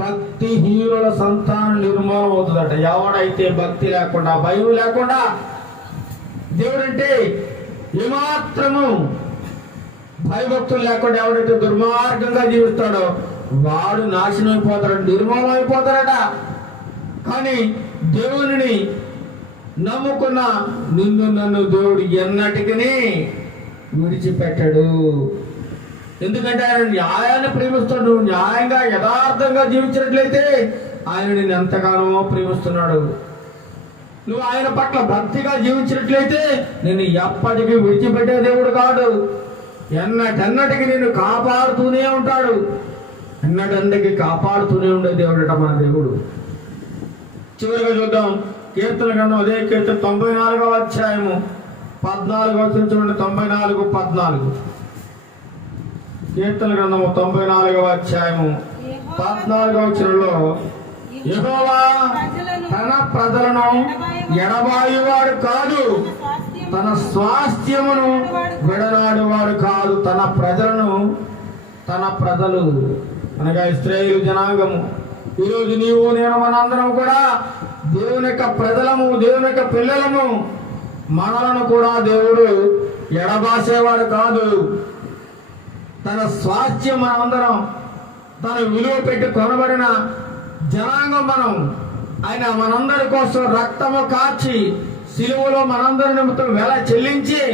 భక్తిహీనుల సంతానం నిర్మూలం అవుతుందట. ఎవడైతే భక్తి లేకుండా, భయం లేకుండా, దేవుడంటే ఏమాత్రము భయభక్తులు లేకుండా ఎవడైతే దుర్మార్గంగా జీవిస్తాడో వాడు నాశనం అయిపోతాడు, నిర్మూలం అయిపోతాడట. కానీ దేవుని నమ్ముకున్న నిన్ను నన్ను దేవుడు ఎన్నటికీ విడిచిపెట్టాడు. ఎందుకంటే ఆయన న్యాయాన్ని ప్రేమిస్తాడు. న్యాయంగా యథార్థంగా జీవించినట్లయితే ఆయన నిన్ను ఎంతగానో ప్రేమిస్తున్నాడు. నువ్వు ఆయన పట్ల భక్తిగా జీవించినట్లయితే నిన్ను ఎప్పటికీ విడిచిపెట్టే దేవుడు కాదు. ఎన్నటెన్నటికి నిన్ను కాపాడుతూనే ఉంటాడు. ఎన్నటెన్నటికి కాపాడుతూనే ఉండే దేవుడట మన దేవుడు. చివరిగా చూద్దాం కీర్తన గ్రంథం, అదే కీర్తన 94వ అధ్యాయము 14వ వచనం చూడండి. 94:14 కీర్తన గ్రంథము 94వ అధ్యాయము 14వ వచనంలో, యెహోవా తన ప్రజలను ఎడబాయువాడు కాదు, తన స్వాస్థ్యమును విడనాడువాడు కాదు. తన ప్రజలు అనగా ఇశ్రాయేలు జనాంగము. ఈరోజు నీవు నేను మనందరం కూడా దేవుని యొక్క ప్రజలము, దేవుని యొక్క పిల్లలము, మనలను కూడా దేవుడు ఎడబాసేవాడు కాదు. తన స్వాస్థ్యం మనందరం, తన విలువ పెట్టి కొనబడిన జనాంగం మనం. ఆయన మనందరి కోసం రక్తము కార్చి సిలువలో మనందరి నిమిత్తం వెల చెల్లించి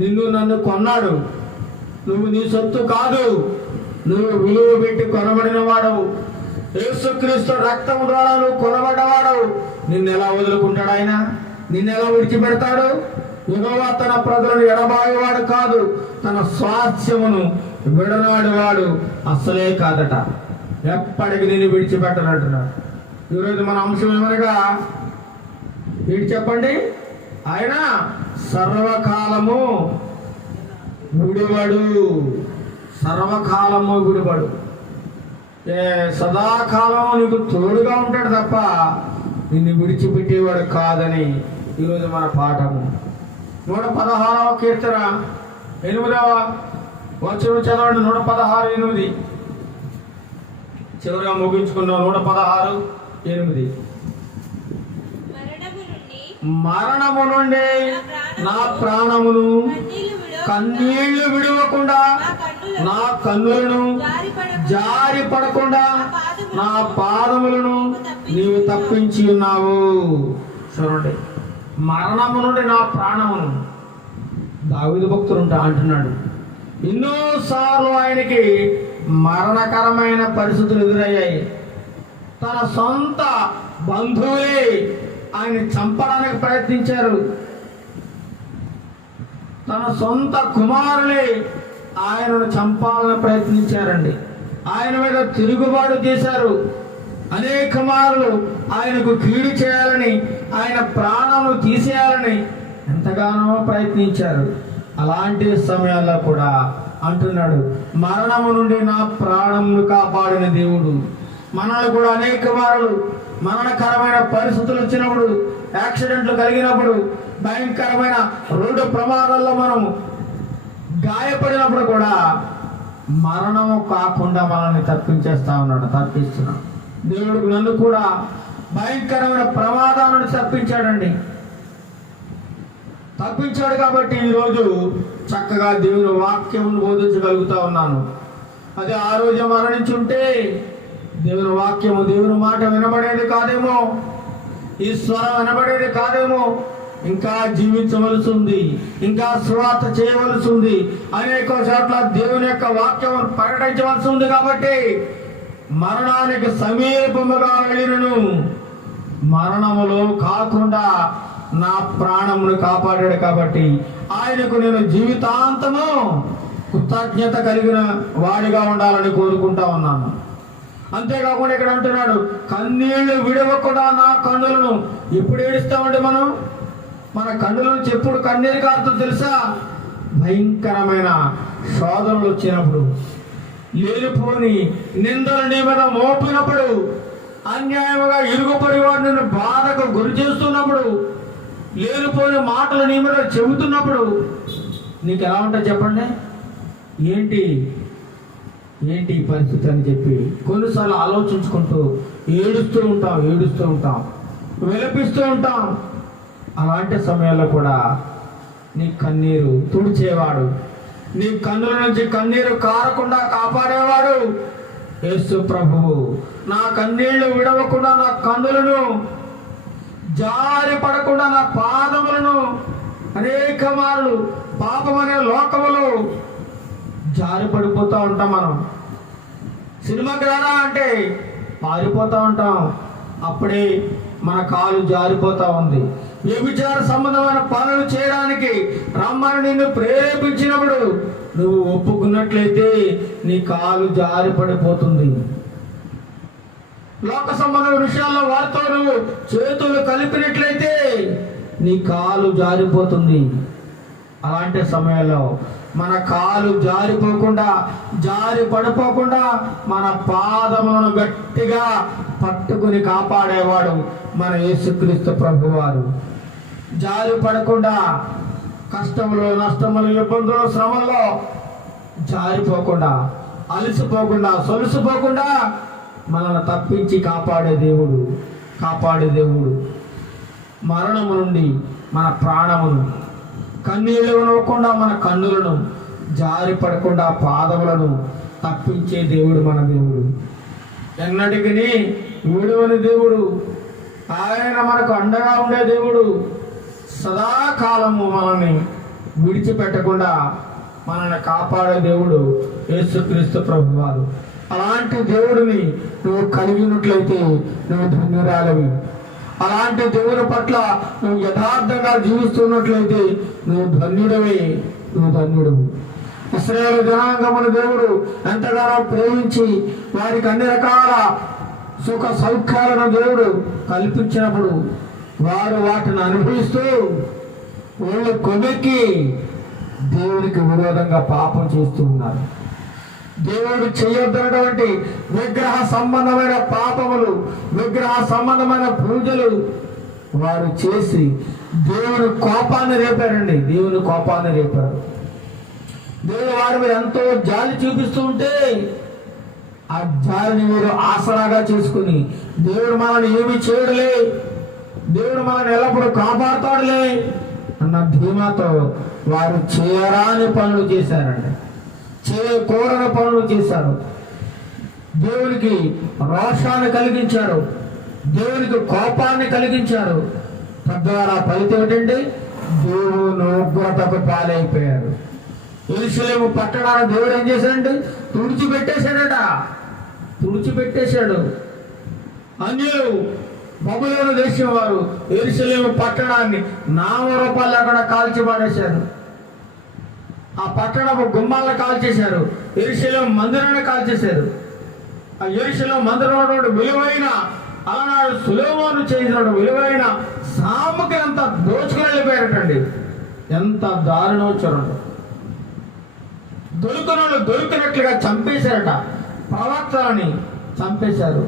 నిన్ను నన్ను కొన్నాడు. నువ్వు నీ సొత్తు కాదు, నువ్వు విలువ పెట్టి కొనబడిన వాడవు. యేసుక్రీస్తు రక్తము ద్వారా నువ్వు కొనబడ్డవాడవు. నిన్ను ఎలా వదులుకుంటాడు ఆయన? నిన్ను ఎలా విడిచిపెడతాడు? యెహోవా తన ప్రజలను ఎడబాయేవాడు కాదు, తన స్వాస్థ్యమును విడనాడు వాడు అస్సలే కాదట. ఎప్పటికి నిన్ను విడిచిపెట్టనంటున్నాడు. ఈరోజు మన అంశం ఏమనగా ఏంటి చెప్పండి? ఆయన సర్వకాలము విడివాడు, సర్వకాలము విడివాడు. సదాకాలం నీకు తోడుగా ఉంటాడు తప్ప నిన్ను విడిచిపెట్టేవాడు కాదని ఈరోజు మన పాఠము. 116వ కీర్తన 8వ వచనం చదవండి. 116:8 చివరిగా ముగించుకున్నాం. 116:8 మరణము నుండి నా ప్రాణమును కన్నీళ్లు విడవకుండా, నా కన్నులను జారి పడకుండా, నా పాదములను నీవు తప్పించి ఉన్నావు. చూడండి, మరణము నుండి నా ప్రాణమును దావీదు భక్తుడు అంటున్నాడు. ఎన్నోసార్లు ఆయనకి మరణకరమైన పరిస్థితులు ఎదురయ్యాయి. తన సొంత బంధువులే ఆయన చంపడానికి ప్రయత్నించారు. తన సొంత కుమారులే ఆయనను చంపాలని ప్రయత్నించారండి. ఆయన మీద తిరుగుబాటు చేశారు. అనేక మార్లు ఆయనకు కీడు చేయాలని, ఆయన ప్రాణాలను తీసేయాలని ఎంతగానో ప్రయత్నించారు. అలాంటి సమయాల్లో కూడా అంటున్నాడు, మరణము నుండి నా ప్రాణమును కాపాడిన దేవుడు. మనల్ని కూడా అనేక మార్లు మరణకరమైన పరిస్థితులు వచ్చినప్పుడు, యాక్సిడెంట్లు కలిగినప్పుడు, భయంకరమైన రోడ్డు ప్రమాదాల్లో మనం గాయపడినప్పుడు కూడా మరణము కాకుండా మనల్ని తప్పిస్తున్నాడు. దేవుడికి నన్ను కూడా భయంకరమైన ప్రమాదాల నుండి తప్పించాడు కాబట్టి ఈరోజు చక్కగా దేవుని వాక్యమును బోధించగలుగుతా ఉన్నాను. అది ఆ రోజు మరణించుంటే దేవుని వాక్యము, దేవుని మాట వినబడేది కాదేమో, ఈ స్వరం వినబడేది కాదేమో. ఇంకా జీవించవలసి ఉంది, ఇంకా సువార్త చేయవలసి ఉంది, అనేక చోట్ల దేవుని యొక్క వాక్యం ప్రకటించవలసి ఉంది. కాబట్టి మరణానికి సమీపముగా వెళ్ళినను మరణములో కాకుండా నా ప్రాణమును కాపాడాడు. కాబట్టి ఆయనకు నేను జీవితాంతము కృతజ్ఞత కలిగిన వాడిగా ఉండాలని కోరుకుంటా ఉన్నాను. అంతేకాకుండా ఇక్కడ అంటున్నాడు, కన్నీళ్లు విడవకుండా నా కన్నులను. ఎప్పుడు ఏడుస్తామండి మనం? మన కన్నుల నుంచి ఎప్పుడు కన్నీరు కారుతుందో తెలుసా? భయంకరమైన శోధనలు వచ్చినప్పుడు, లేనిపోని నిందలు నీ మీద మోపినప్పుడు, అన్యాయముగా ఇరుగుపడి వాడు నిన్ను బాధకు గురి చేస్తున్నప్పుడు, లేనిపోని మాటలు నీ మీద చెబుతున్నప్పుడు నీకు ఎలా ఉంటుంది చెప్పండి? ఏంటి పరిస్థితి అని చెప్పి కొన్నిసార్లు ఆలోచించుకుంటూ ఏడుస్తూ ఉంటాం, విలపిస్తూ ఉంటాం. అలాంటి సమయాల్లో కూడా నీ కన్నీరు తుడిచేవాడు, నీ కన్నుల నుంచి కన్నీరు కారకుండా కాపాడేవాడు యేసు ప్రభువు. నా కన్నీళ్లు విడవకుండా నా కన్నులను జారి పడకుండా నా పాదములను అనేక మార్లు పాపం అనే లోకములో జారి పడిపోతూ ఉంటాం. మనం సినిమాకి రారా అంటే పారిపోతూ ఉంటాం. అప్పుడే మన కాలు జారిపోతా ఉంది. వ్యభిచార సంబంధమైన పనులు చేయడానికి రమ్మని నిన్ను ప్రేరేపించినప్పుడు నువ్వు ఒప్పుకున్నట్లయితే నీ కాలు జారి పడిపోతుంది. లోక సంబంధమైన విషయాల్లో వారితో నువ్వు చేతులు కలిపినట్లయితే నీ కాలు జారిపోతుంది. అలాంటి సమయంలో మన కాలు జారి పడిపోకుండా మన పాదములను గట్టిగా పట్టుకుని కాపాడేవాడు మన యేసుక్రీస్తు ప్రభువారు. జారి పడకుండా, కష్టములు, నష్టములు, ఇబ్బందులు, శ్రమల్లో జారిపోకుండా, అలసిపోకుండా, సొలుసిపోకుండా మనల్ని తప్పించి కాపాడే దేవుడు. కాపాడే దేవుడు. మరణము నుండి మన ప్రాణమును, కన్నీళ్ళు నవ్వకుండా మన కన్నులను, జారి పడకుండా పాదములను తప్పించే దేవుడు మన దేవుడు. ఎన్నటికి విడువని దేవుడు. ఆయన మనకు అండగా ఉండే దేవుడు. సదాకాలము మనల్ని విడిచిపెట్టకుండా మనల్ని కాపాడే దేవుడు యేసుక్రీస్తు ప్రభువారు. అలాంటి దేవుడిని నువ్వు కలిగినట్లయితే నువ్వు ధన్యురాలివి. అలాంటి దేవుని పట్ల నువ్వు యథార్థంగా జీవిస్తున్నట్లయితే నువ్వు ధన్యుడవే, నువ్వు ధన్యుడవు. ఇశ్రాయేలు జనాంగమును దేవుడు ఎంతగానో ప్రేమించి వారికి అన్ని రకాల సుఖ సౌఖ్యాలను దేవుడు కల్పించినప్పుడు వారు వాటిని అనుభవిస్తూ వాళ్ళు కొమెక్కి దేవునికి విరోధంగా పాపం చేస్తూ ఉన్నారు. దేవుడు చేయొద్దన్నటువంటి విగ్రహ సంబంధమైన పాపములు, విగ్రహ సంబంధమైన పూజలు వారు చేసి దేవుని కోపాన్ని రేపారండి. దేవుని కోపాన్ని రేపారు. దేవుడు వారి మీద ఎంతో జాలి చూపిస్తూ ఉంటే ఆ జాలిని మీరు ఆసరాగా చేసుకుని దేవుడు మనల్ని ఏమీ చేయడులే, దేవుడు మనల్ని ఎల్లప్పుడూ కాపాడుతాడులే అన్న ధీమాతో వారు చేయరాని పనులు చేశారండి. చేయకూడని పనులు చేశారు. దేవునికి రోషాన్ని కలిగించారు, దేవునికి కోపాన్ని కలిగించారు. తద్వారా ఫలితం ఏంటంటే దేవుని ఉగ్రతకు పాలైపోయారు. యెరూషలేము పట్టణాన్ని దేవుడు ఏం చేశాడంటే తుడిచిపెట్టేశాడు. అన్యులు బబులోను దేశం వారు యెరూషలేము పట్టణాన్ని నామరూపాలు లేకుండా కాల్చి పారేశారు. ఆ పట్టణపు గుమ్మాలను కాల్చేశారు. యెరూషలేము మందిరాన్ని కాల్చేశారు. ఆ యెరూషలేము మందిరంలో విలువైన అలనాడు సొలొమోను చేసిన విలువైన సామగ్రి అంతా దోచుకుని వెళ్ళిపోయారటండి. ఎంత దారుణం చూడండి. దొరికినట్లుగా చంపేశారట. ప్రవక్తలని చంపేశారు.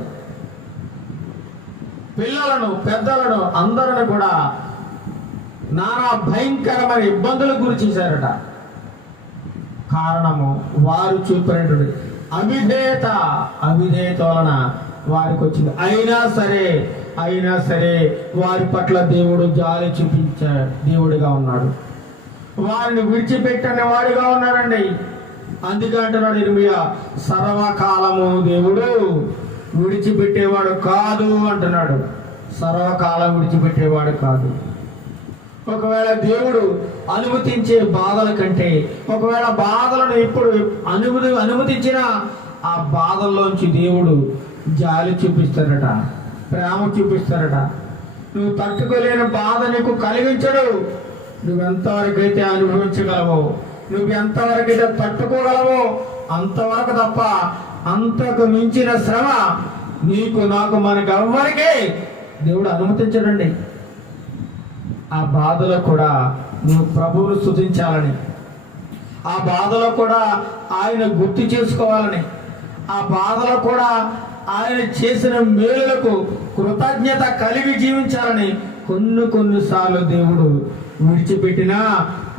పిల్లలను, పెద్దలను అందరిని కూడా నానా భయంకరమైన ఇబ్బందులకు గురి చేశారట. కారణము వారు చూపినటువంటి అవిధేయత వలన వారికి వచ్చింది. అయినా సరే వారి పట్ల దేవుడు జాలి చూపించే దేవుడిగా ఉన్నాడు. వారిని విడిచిపెట్టని వాడిగా ఉన్నాడండి. అందుకే అంటున్నాడు ఇర్మియా, సర్వకాలము దేవుడు విడిచిపెట్టేవాడు కాదు అంటున్నాడు. సర్వకాలం విడిచిపెట్టేవాడు కాదు. ఒకవేళ దేవుడు అనుమతించే బాధల కంటే, ఒకవేళ బాధలను ఇప్పుడు అనుమతించిన ఆ బాధల్లోంచి దేవుడు జాలి చూపిస్తాడట, ప్రేమ చూపిస్తాడట. నువ్వు తట్టుకోలేని బాధ నీకు కలిగించడు. నువ్వెంతవరకైతే అనుభవించగలవో, నువ్వు ఎంతవరకైతే తట్టుకోగలవో అంతవరకు తప్ప అంతకు మించిన శ్రమ నీకు, నాకు, మనకు ఎవ్వరికీ దేవుడు అనుమతించడండి. ఆ బాధలో కూడా నువ్వు ప్రభువును స్తుతించాలని, ఆ బాధలో కూడా ఆయన గుర్తు చేసుకోవాలని, ఆ బాధలో కూడా ఆయన చేసిన మేలులకు కృతజ్ఞత కలిగి జీవించాలని కొన్నిసార్లు దేవుడు విడిచిపెట్టినా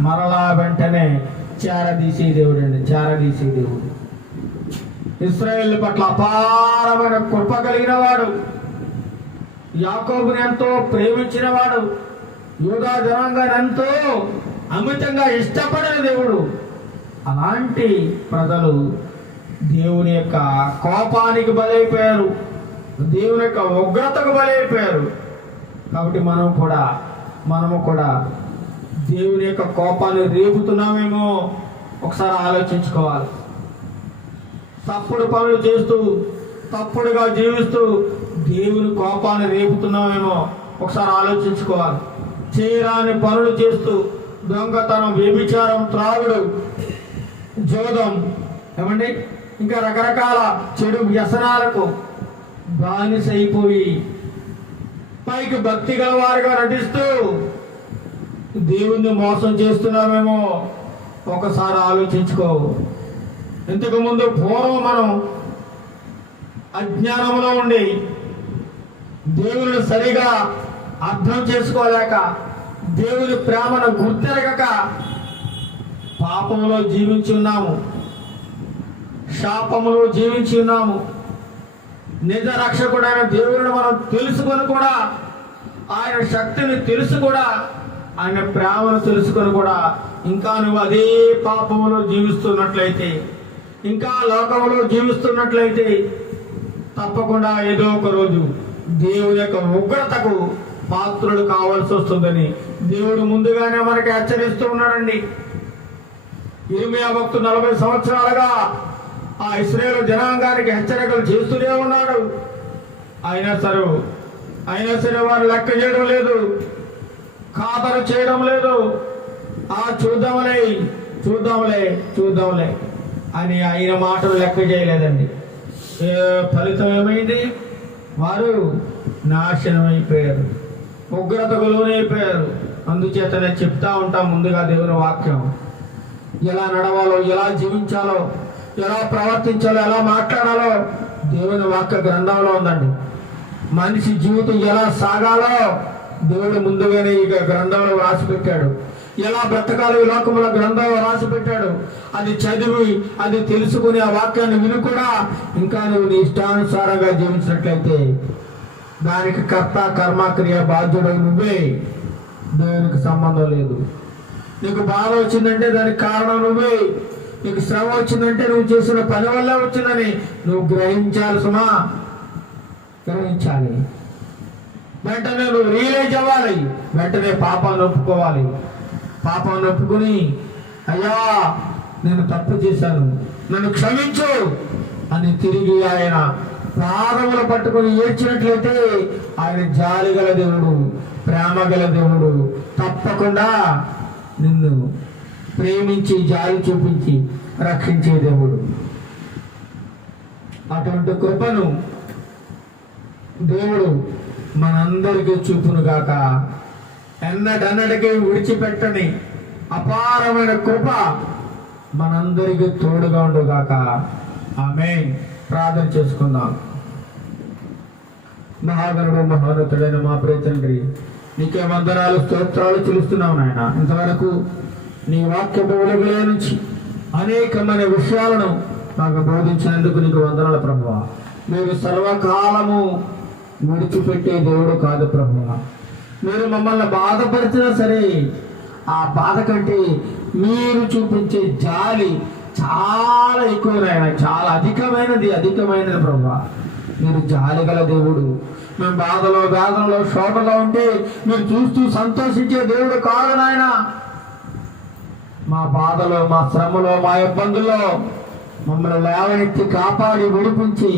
మరలా వెంటనే చేరదీసే దేవుడు అండి. చేరదీసే దేవుడు. ఇశ్రాయేలు పట్ల అపారమైన కృప కలిగిన వాడు, యాకోబుని ఎంతో ప్రేమించిన వాడు, యూదా జనాంగాన్ని ఎంతో అమితంగా ఇష్టపడిన దేవుడు. అలాంటి ప్రజలు దేవుని యొక్క కోపానికి బలైపోయారు, దేవుని యొక్క ఉగ్రతకు బలైపోయారు. కాబట్టి మనము కూడా దేవుని యొక్క కోపాన్ని రేపుతున్నామేమో ఒకసారి ఆలోచించుకోవాలి. తప్పుడు పనులు చేస్తూ, తప్పుడుగా జీవిస్తూ దేవుని కోపాన్ని రేపుతున్నామేమో ఒకసారి ఆలోచించుకోవాలి. చేయరాని పనులు చేస్తూ దొంగతనం, వ్యభిచారం, త్రాగుడు, జోదం, ఏమండి ఇంకా రకరకాల చెడు వ్యసనాలకు బానిసైపోయి పైకి భక్తి గలవారుగా నటిస్తూ దేవుణ్ణి మోసం చేస్తున్నామేమో ఒకసారి ఆలోచించుకో. ఇంతకు ముందు పూర్వం మనం అజ్ఞానంలో ఉండి దేవుని సరిగా అర్థం చేసుకోలేక, దేవుని ప్రేమను గుర్తెరగక పాపంలో జీవించి ఉన్నాము, శాపములో జీవించి ఉన్నాము. నిజ రక్షకుడైన దేవుని మనం తెలుసుకొని కూడా, ఆయన శక్తిని తెలుసు కూడా, ఆయన ప్రేమను తెలుసుకొని కూడా ఇంకా నువ్వు అదే పాపములో జీవిస్తున్నట్లయితే, ఇంకా లోకంలో జీవిస్తున్నట్లయితే తప్పకుండా ఏదో ఒక రోజు దేవుని యొక్క ఉగ్రతకు పాత్రులు కావాల్సి వస్తుందని దేవుడు ముందుగానే మనకి హెచ్చరిస్తూ ఉన్నాడండి. ఇర్మియా భక్తుడు 40 సంవత్సరాలుగా ఆ ఇశ్రాయేలు జనాంగానికి హెచ్చరికలు చేస్తూనే ఉన్నాడు. అయినా సరే వారు లెక్క చేయడం లేదు, ఖాతరు చేయడం లేదు. చూద్దాంలే అని ఆయన మాటలు లెక్క చేయలేదండి. ఫలితం ఏమైంది? వారు నాశనం అయిపోయారు, ఉగ్రతకు లోనైపోయారు. అందుచేతనే చెప్తా ఉంటాం ముందుగా దేవుని వాక్యం ఎలా నడవాలో, ఎలా జీవించాలో, ఎలా ప్రవర్తించాలో, ఎలా మాట్లాడాలో దేవుని వాక్య గ్రంథంలో ఉందండి. మనిషి జీవితం ఎలా సాగాలో దేవుడు ముందుగానే ఈ గ్రంథంలో రాసి పెట్టాడు. ఎలా బ్రతకాలో ఈ లోకంలో గ్రంథంలో రాసి పెట్టాడు. అది చదివి, అది తెలుసుకుని ఆ వాక్యాన్ని విని కూడా ఇంకా నువ్వు నీ ఇష్టానుసారంగా జీవించినట్లయితే దానికి కర్త కర్మ క్రియ బాధ్యుడు నువ్వే, దేవునికి సంబంధం లేదు. నీకు బాధ వచ్చిందంటే దానికి కారణం నువ్వే. నీకు శ్రమ వచ్చిందంటే నువ్వు చేసిన పని వల్ల వచ్చిందని నువ్వు గ్రహించాలి సుమా, గ్రహించాలి. వెంటనే నువ్వు రియలైజ్ అవ్వాలి, వెంటనే పాపాన్ని ఒప్పుకోవాలి. పాపాన్ని ఒప్పుకుని అయ్యా నేను తప్పు చేశాను, నన్ను క్షమించు అని తిరిగి ఆయన పాదములు పట్టుకుని ఏడ్చినట్లయితే ఆయన జాలి గల దేవుడు, ప్రేమ గల దేవుడు, తప్పకుండా నిన్ను ప్రేమించి జాలి చూపించి రక్షించే దేవుడు. అటువంటి కృపను దేవుడు మనందరికీ చూపును గాక. ఎన్నడన్నటికీ విడిచిపెట్టని అపారమైన కృప మనందరికీ తోడుగా ఉండుగాక. ఆమేన్. ప్రార్థన చేసుకుందాం. మహాగణుడు మహోన్నతుడైన మా ప్రియ తండ్రి, నీకే వందనాలు స్తోత్రాలు చెల్లిస్తున్నావు నాయన. ఇంతవరకు నీ వాక్య వెలుగులో నుంచి అనేకమైన విషయాలను మాకు బోధించినందుకు నీకు వందనాలు ప్రభువా. మీరు సర్వకాలము విడిచిపెట్టే దేవుడు కాదు ప్రభువా. మీరు మమ్మల్ని బాధపరిచినా సరే ఆ బాధ కంటే మీరు చూపించే జాలి చాలా ఎక్కువ నాయన, చాలా అధికమైనది ప్రభువా. మీరు జాలి గల దేవుడు. మేము బాధలో, వేదనలో, శోభలో ఉంటే మీరు చూస్తూ సంతోషించే దేవుడు కాదు నాయన. మా బాధలో, మా శ్రమలో, మా ఇబ్బందుల్లో మమ్మల్ని లేవనెత్తి కాపాడి విడిపించి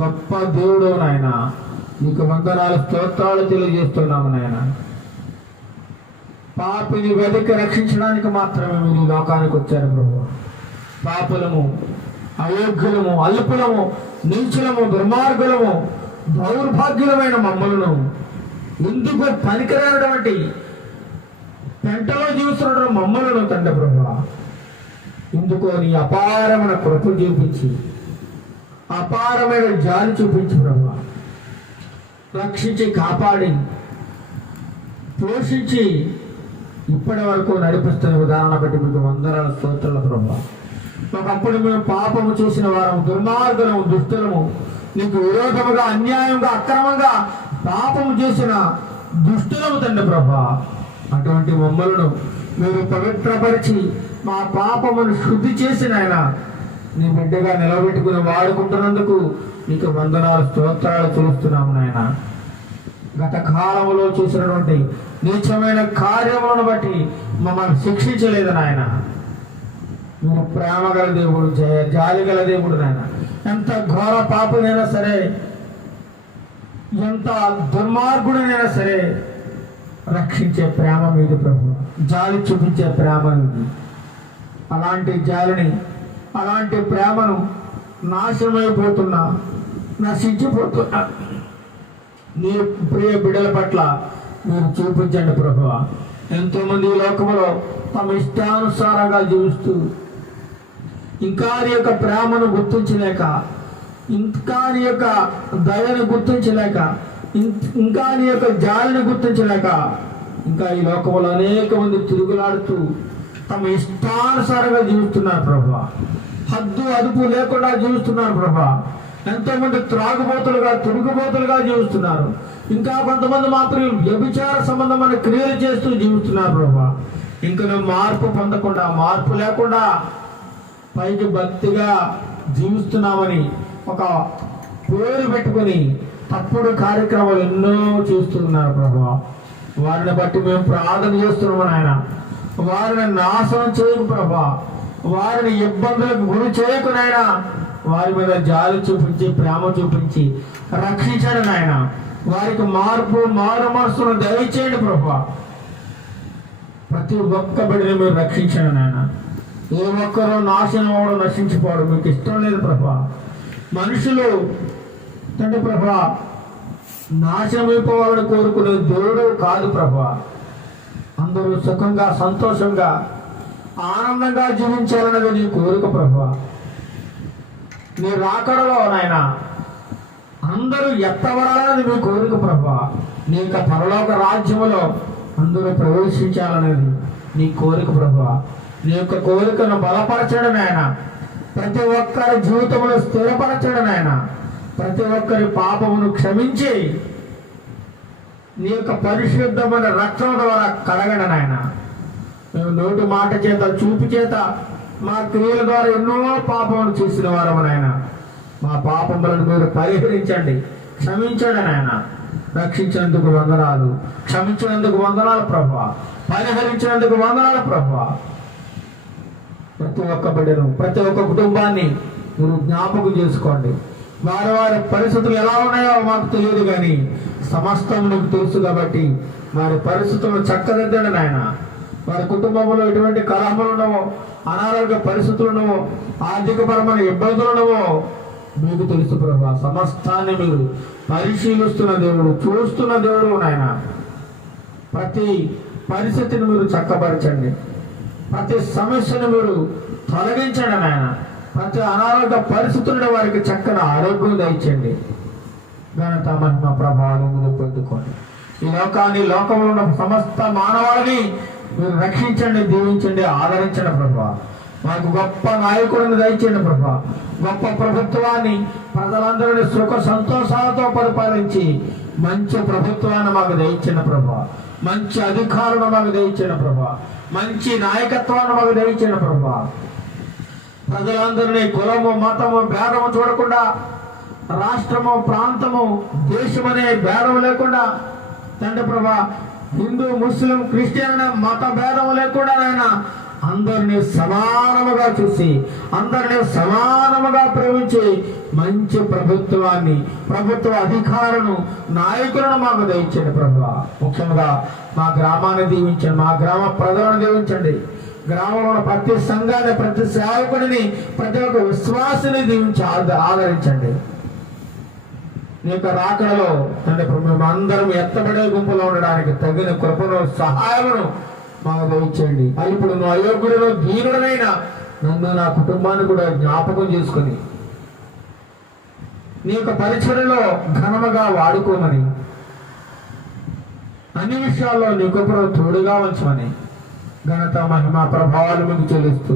గొప్ప దేవుడు నాయన. నీకు వందనాలు స్తోత్రాలు తెలియజేస్తున్నాము నాయన. పాపిని వెతికి రక్షించడానికి మాత్రమే మీరు లోకానికి వచ్చారు ప్రభు. పాపులము, అయోగ్యులము, అల్పులము, నీచులము, దుర్మార్గులము, దౌర్భాగ్యులమైన మమ్మలను ఎందుకు పనికిరానటువంటి పెంటలో జీవిస్తున్న మమ్మలను తండ్రి ప్రభు ఎందుకో నీ అపారమైన కృప చూపించి, అపారమైన జాలి చూపించి ప్రభు రక్షించి, కాపాడి, పోషించి ఇప్పటి వరకు నడిపిస్తున్న విధానాన్ని బట్టి మీకు వందనాల స్తోత్రాలు ప్రభు. ఒకప్పుడు మేము పాపము చేసిన వారం, దుర్మార్గులము, దుష్టులము, నీకు విరోధముగా, అన్యాయంగా, అక్రమంగా పాపము చేసిన దుష్టులము తండ్రి ప్రభు. అటువంటి మమ్మలను మీరు పవిత్రపరిచి మా పాపమును శుద్ధి చేసిన ఆయన నీ బిడ్డగా నిలబెట్టుకుని వాడుకుంటున్నందుకు నీకు వందనాలు స్తోత్రాలు తెలుస్తున్నాము నాయన. గత కాలంలో చూసినటువంటి నీచమైన కార్యములను బట్టి మమ్మల్ని శిక్షించలేదు నాయన. మీరు ప్రేమ గల దేవుడు, జాలి గల దేవుడు నాయన. ఎంత ఘోర పాపునైనా సరే, ఎంత దుర్మార్గుడినైనా సరే రక్షించే ప్రేమ మీది ప్రభు. జాలి చూపించే ప్రేమ మీది. అలాంటి జాలిని, అలాంటి ప్రేమను నశించిపోతున్నా నీ ప్రియ బిడ్డల పట్ల మీరు చూపించండి ప్రభు. ఎంతో మంది ఈ లోకంలో తమ ఇష్టానుసారంగా జీవిస్తూ ఇంకా నీ యొక్క ప్రేమను గుర్తించలేక, ఇంకా నీ యొక్క దయను గుర్తించలేక, ఇంకా నీ యొక్క జాలిని గుర్తించలేక ఇంకా ఈ లోకంలో అనేక మంది తిరుగులాడుతూ తమ ఇష్టానుసారంగా జీవిస్తున్నారు ప్రభు. హద్దు అదుపు లేకుండా జీవిస్తున్నారు ప్రభు. ఎంతోమంది త్రాగుబోతులుగా తిరుగుబోతులుగా జీవిస్తున్నారు. ఇంకా కొంతమంది మాత్రం వ్యభిచార సంబంధమైన క్రియలు చేస్తూ జీవిస్తున్నారు ప్రభా. ఇంకా నువ్వు మార్పు పొందకుండా, మార్పు లేకుండా పైకి భక్తిగా జీవిస్తున్నామని ఒక పేరు పెట్టుకొని తప్పుడు కార్యక్రమాలు ఎన్నో చేస్తున్నారు ప్రభా. వారిని బట్టి మేము ప్రార్థన చేస్తున్నాము నాయన. వారిని నాశనం చేయకు ప్రభా, వారిని ఇబ్బందులకు గురి చేయకు నాయన. వారి మీద జాలి చూపించి, ప్రేమ చూపించి రక్షించండి నాయన. వారికి మారు మనసును దయచేయండి ప్రభా. ప్రతి ఒక్క బిడ్డని మీరు రక్షించండి నాయన. ఏ ఒక్కరూ నాశనం అవ్వడం, నశించిపోవడం మీకు ఇష్టం లేదు ప్రభా. మనుషులు తండ్రి ప్రభా నాశనం అయిపోవాలని కోరుకునే దేవుడు కాదు ప్రభా. అందరూ సుఖంగా, సంతోషంగా, ఆనందంగా జీవించాలన్నది నీ కోరిక ప్రభా. నీ రాకడలో నాయన అందరూ ఎత్తబడాలన్నది నీ కోరిక ప్రభా. నీ యొక్క పరలోక రాజ్యములో అందరూ ప్రవేశించాలనేది నీ కోరిక ప్రభా. నీ యొక్క కోరికను బలపరచడం నాయన. ప్రతి ఒక్కరి జీవితంలో స్థిరపరచడం నాయన. ప్రతి ఒక్కరి పాపమును క్షమించి నీ యొక్క పరిశుద్ధమైన రక్షణ ద్వారా కడగండి నాయన. మేము నోటి మాట చేత, చూపు చేత, మా క్రియల ద్వారా ఎన్నో పాపములు చేసిన వారము నాయన. మా పాపములను మీరు పరిహరించండి, క్షమించండి నాయన. రక్షించినందుకు వందనాలు, క్షమించినందుకు వందనాలు ప్రభా, పరిహరించినందుకు వందనాలు ప్రభా. ప్రతి ఒక్క బిడ్డను, ప్రతి ఒక్క కుటుంబాన్ని మీరు జ్ఞాపకం చేసుకోండి. వారి పరిస్థితులు ఎలా ఉన్నాయో మాకు తెలియదు, కానీ సమస్తం నీకు తెలుసు కాబట్టి వారి పరిస్థితులను చక్కదిద్దండి నాయన. వారి కుటుంబంలో ఎటువంటి కలహములు ఉన్నావో, అనారోగ్య పరిస్థితులు ఉన్నావో, ఆర్థికపరమైన ఇబ్బందులు ఉన్నావో మీకు తెలుసు ప్రభా. సమస్తాన్ని మీరు పరిశీలిస్తున్న దేవుడు, చూస్తున్న దేవుడు నాయన. ప్రతి పరిస్థితిని మీరు చక్కపరచండి, ప్రతి సమస్యను మీరు తొలగించండి నాయన. ప్రతి అనారోగ్య పరిస్థితుల్లో వారికి చక్కని ఆరోగ్యం దయచండి. ఘనత, మహిమ, ప్రభావం పొందుకోండి. ఈ లోకాన్ని, లోకంలో ఉన్న సమస్త మానవాళిని మీరు రక్షించండి, దీవించండి, ఆదరించండి ప్రభా. మాకు గొప్ప నాయకుడిని దయచేయండి ప్రభా. గొప్ప ప్రభుత్వాన్ని, ప్రజలందరినీ సుఖ సంతోషాలతో పరిపాలించి మంచి ప్రభుత్వాన్ని మాకు దయచేయండి ప్రభా. మంచి అధికారులను మాకు దయచేయండి ప్రభా. మంచి నాయకత్వాన్ని మాకు దయచేయండి ప్రభా. ప్రజలందరినీ కులము, మతము, భేదము చూడకుండా, రాష్ట్రము, ప్రాంతము, దేశమనే భేదం లేకుండా తండ్రి ప్రభా, హిందూ, ముస్లిం, క్రిస్టియన్ అనే మత భేదం లేకుండా నాయన అందరినీ సమానముగా చూసి, అందరినీ సమానముగా ప్రేమించి మంచి ప్రభుత్వాన్ని, ప్రభుత్వ అధికారులను, నాయకులను మాకు దయచండి ప్రభా. ముఖ్యంగా మా గ్రామాన్ని దీవించండి, మా గ్రామ ప్రజలను దీవించండి. గ్రామంలో ప్రతి సంఘాన్ని, ప్రతి సేవకుడిని, ప్రతి ఒక్క విశ్వాసిని దీవించి ఆదరించండి. నీ యొక్క రాకడలో తండ్రి మేము అందరం ఎత్తబడే గుంపులో ఉండడానికి తగిన కృపను, సహాయమును మాకు దయచేయండి. ఇప్పుడు నువ్వు అయోగ్యుడును, దీనుడనైనా నన్ను, నా కుటుంబాన్ని కూడా జ్ఞాపకం చేసుకుని నీ యొక్క పరిచర్యలో ఘనముగా వాడుకోమని, అన్ని విషయాల్లో నీ కృపను తోడుగా ఉంచమని ఘనత, మహిమ, ప్రభావాలు మీకు చెల్లిస్తూ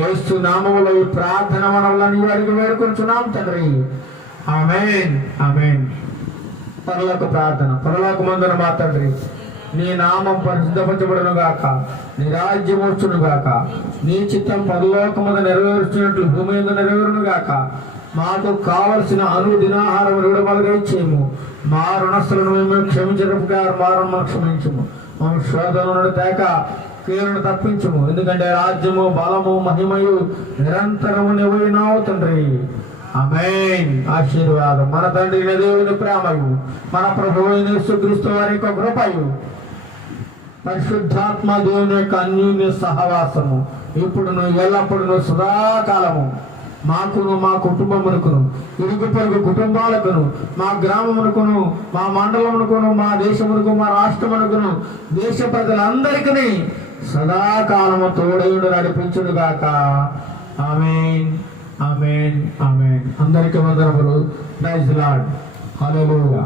యేసు నామములో ఈ ప్రార్థన మనల్ని వారికి వేడుకొంచున్నాం తండ్రి. ఆమేన్, ఆమేన్. పరలోక ప్రార్థన. పరలోకమందున మా తండ్రి, నీ నామం పరిశుద్ధపరచబడును గాక, నీ రాజ్యం వచ్చును గాక, నీ చిత్తం పరలోకమందు నెరవేర్చినట్లు భూమి మీద నెరవేరును గాక. మాకు కావలసిన అనుదినాహారం మాకు దయచేయము. మా రుణస్థులను మేము క్షమించడం మారణ క్షమించము. మా శోధనను తేక కీలను తప్పించము. ఎందుకంటే రాజ్యము, బలము, మహిమయు నిరంతరము నువ్వునావు తండ్రి. ఆమేన్. ఆశీర్వాదం. మన తండ్రి దేవుని ప్రేమయు, మన ప్రభువు యేసుక్రీస్తు వారి యొక్క కృపయు, పరిశుద్ధాత్మ దేవుని యొక్క అన్యోన్య సహవాసము ఇప్పుడును ఎల్లప్పుడును సదాకాలము మాకును, మా కుటుంబమునకును, ఇరుగు పొరుగు కుటుంబాలకును, మా గ్రామమునకును, మా మండలమునకును, మా దేశమునకు, మా రాష్ట్రమునకును, దేశ ప్రజలందరికీ సదాకాలము తోడయుడు నడిపించును గాక. ఆమేన్, ఆమేన్, ఆమేన్. అందరికీ వందనములు. Praise the Lord. హల్లెలూయా.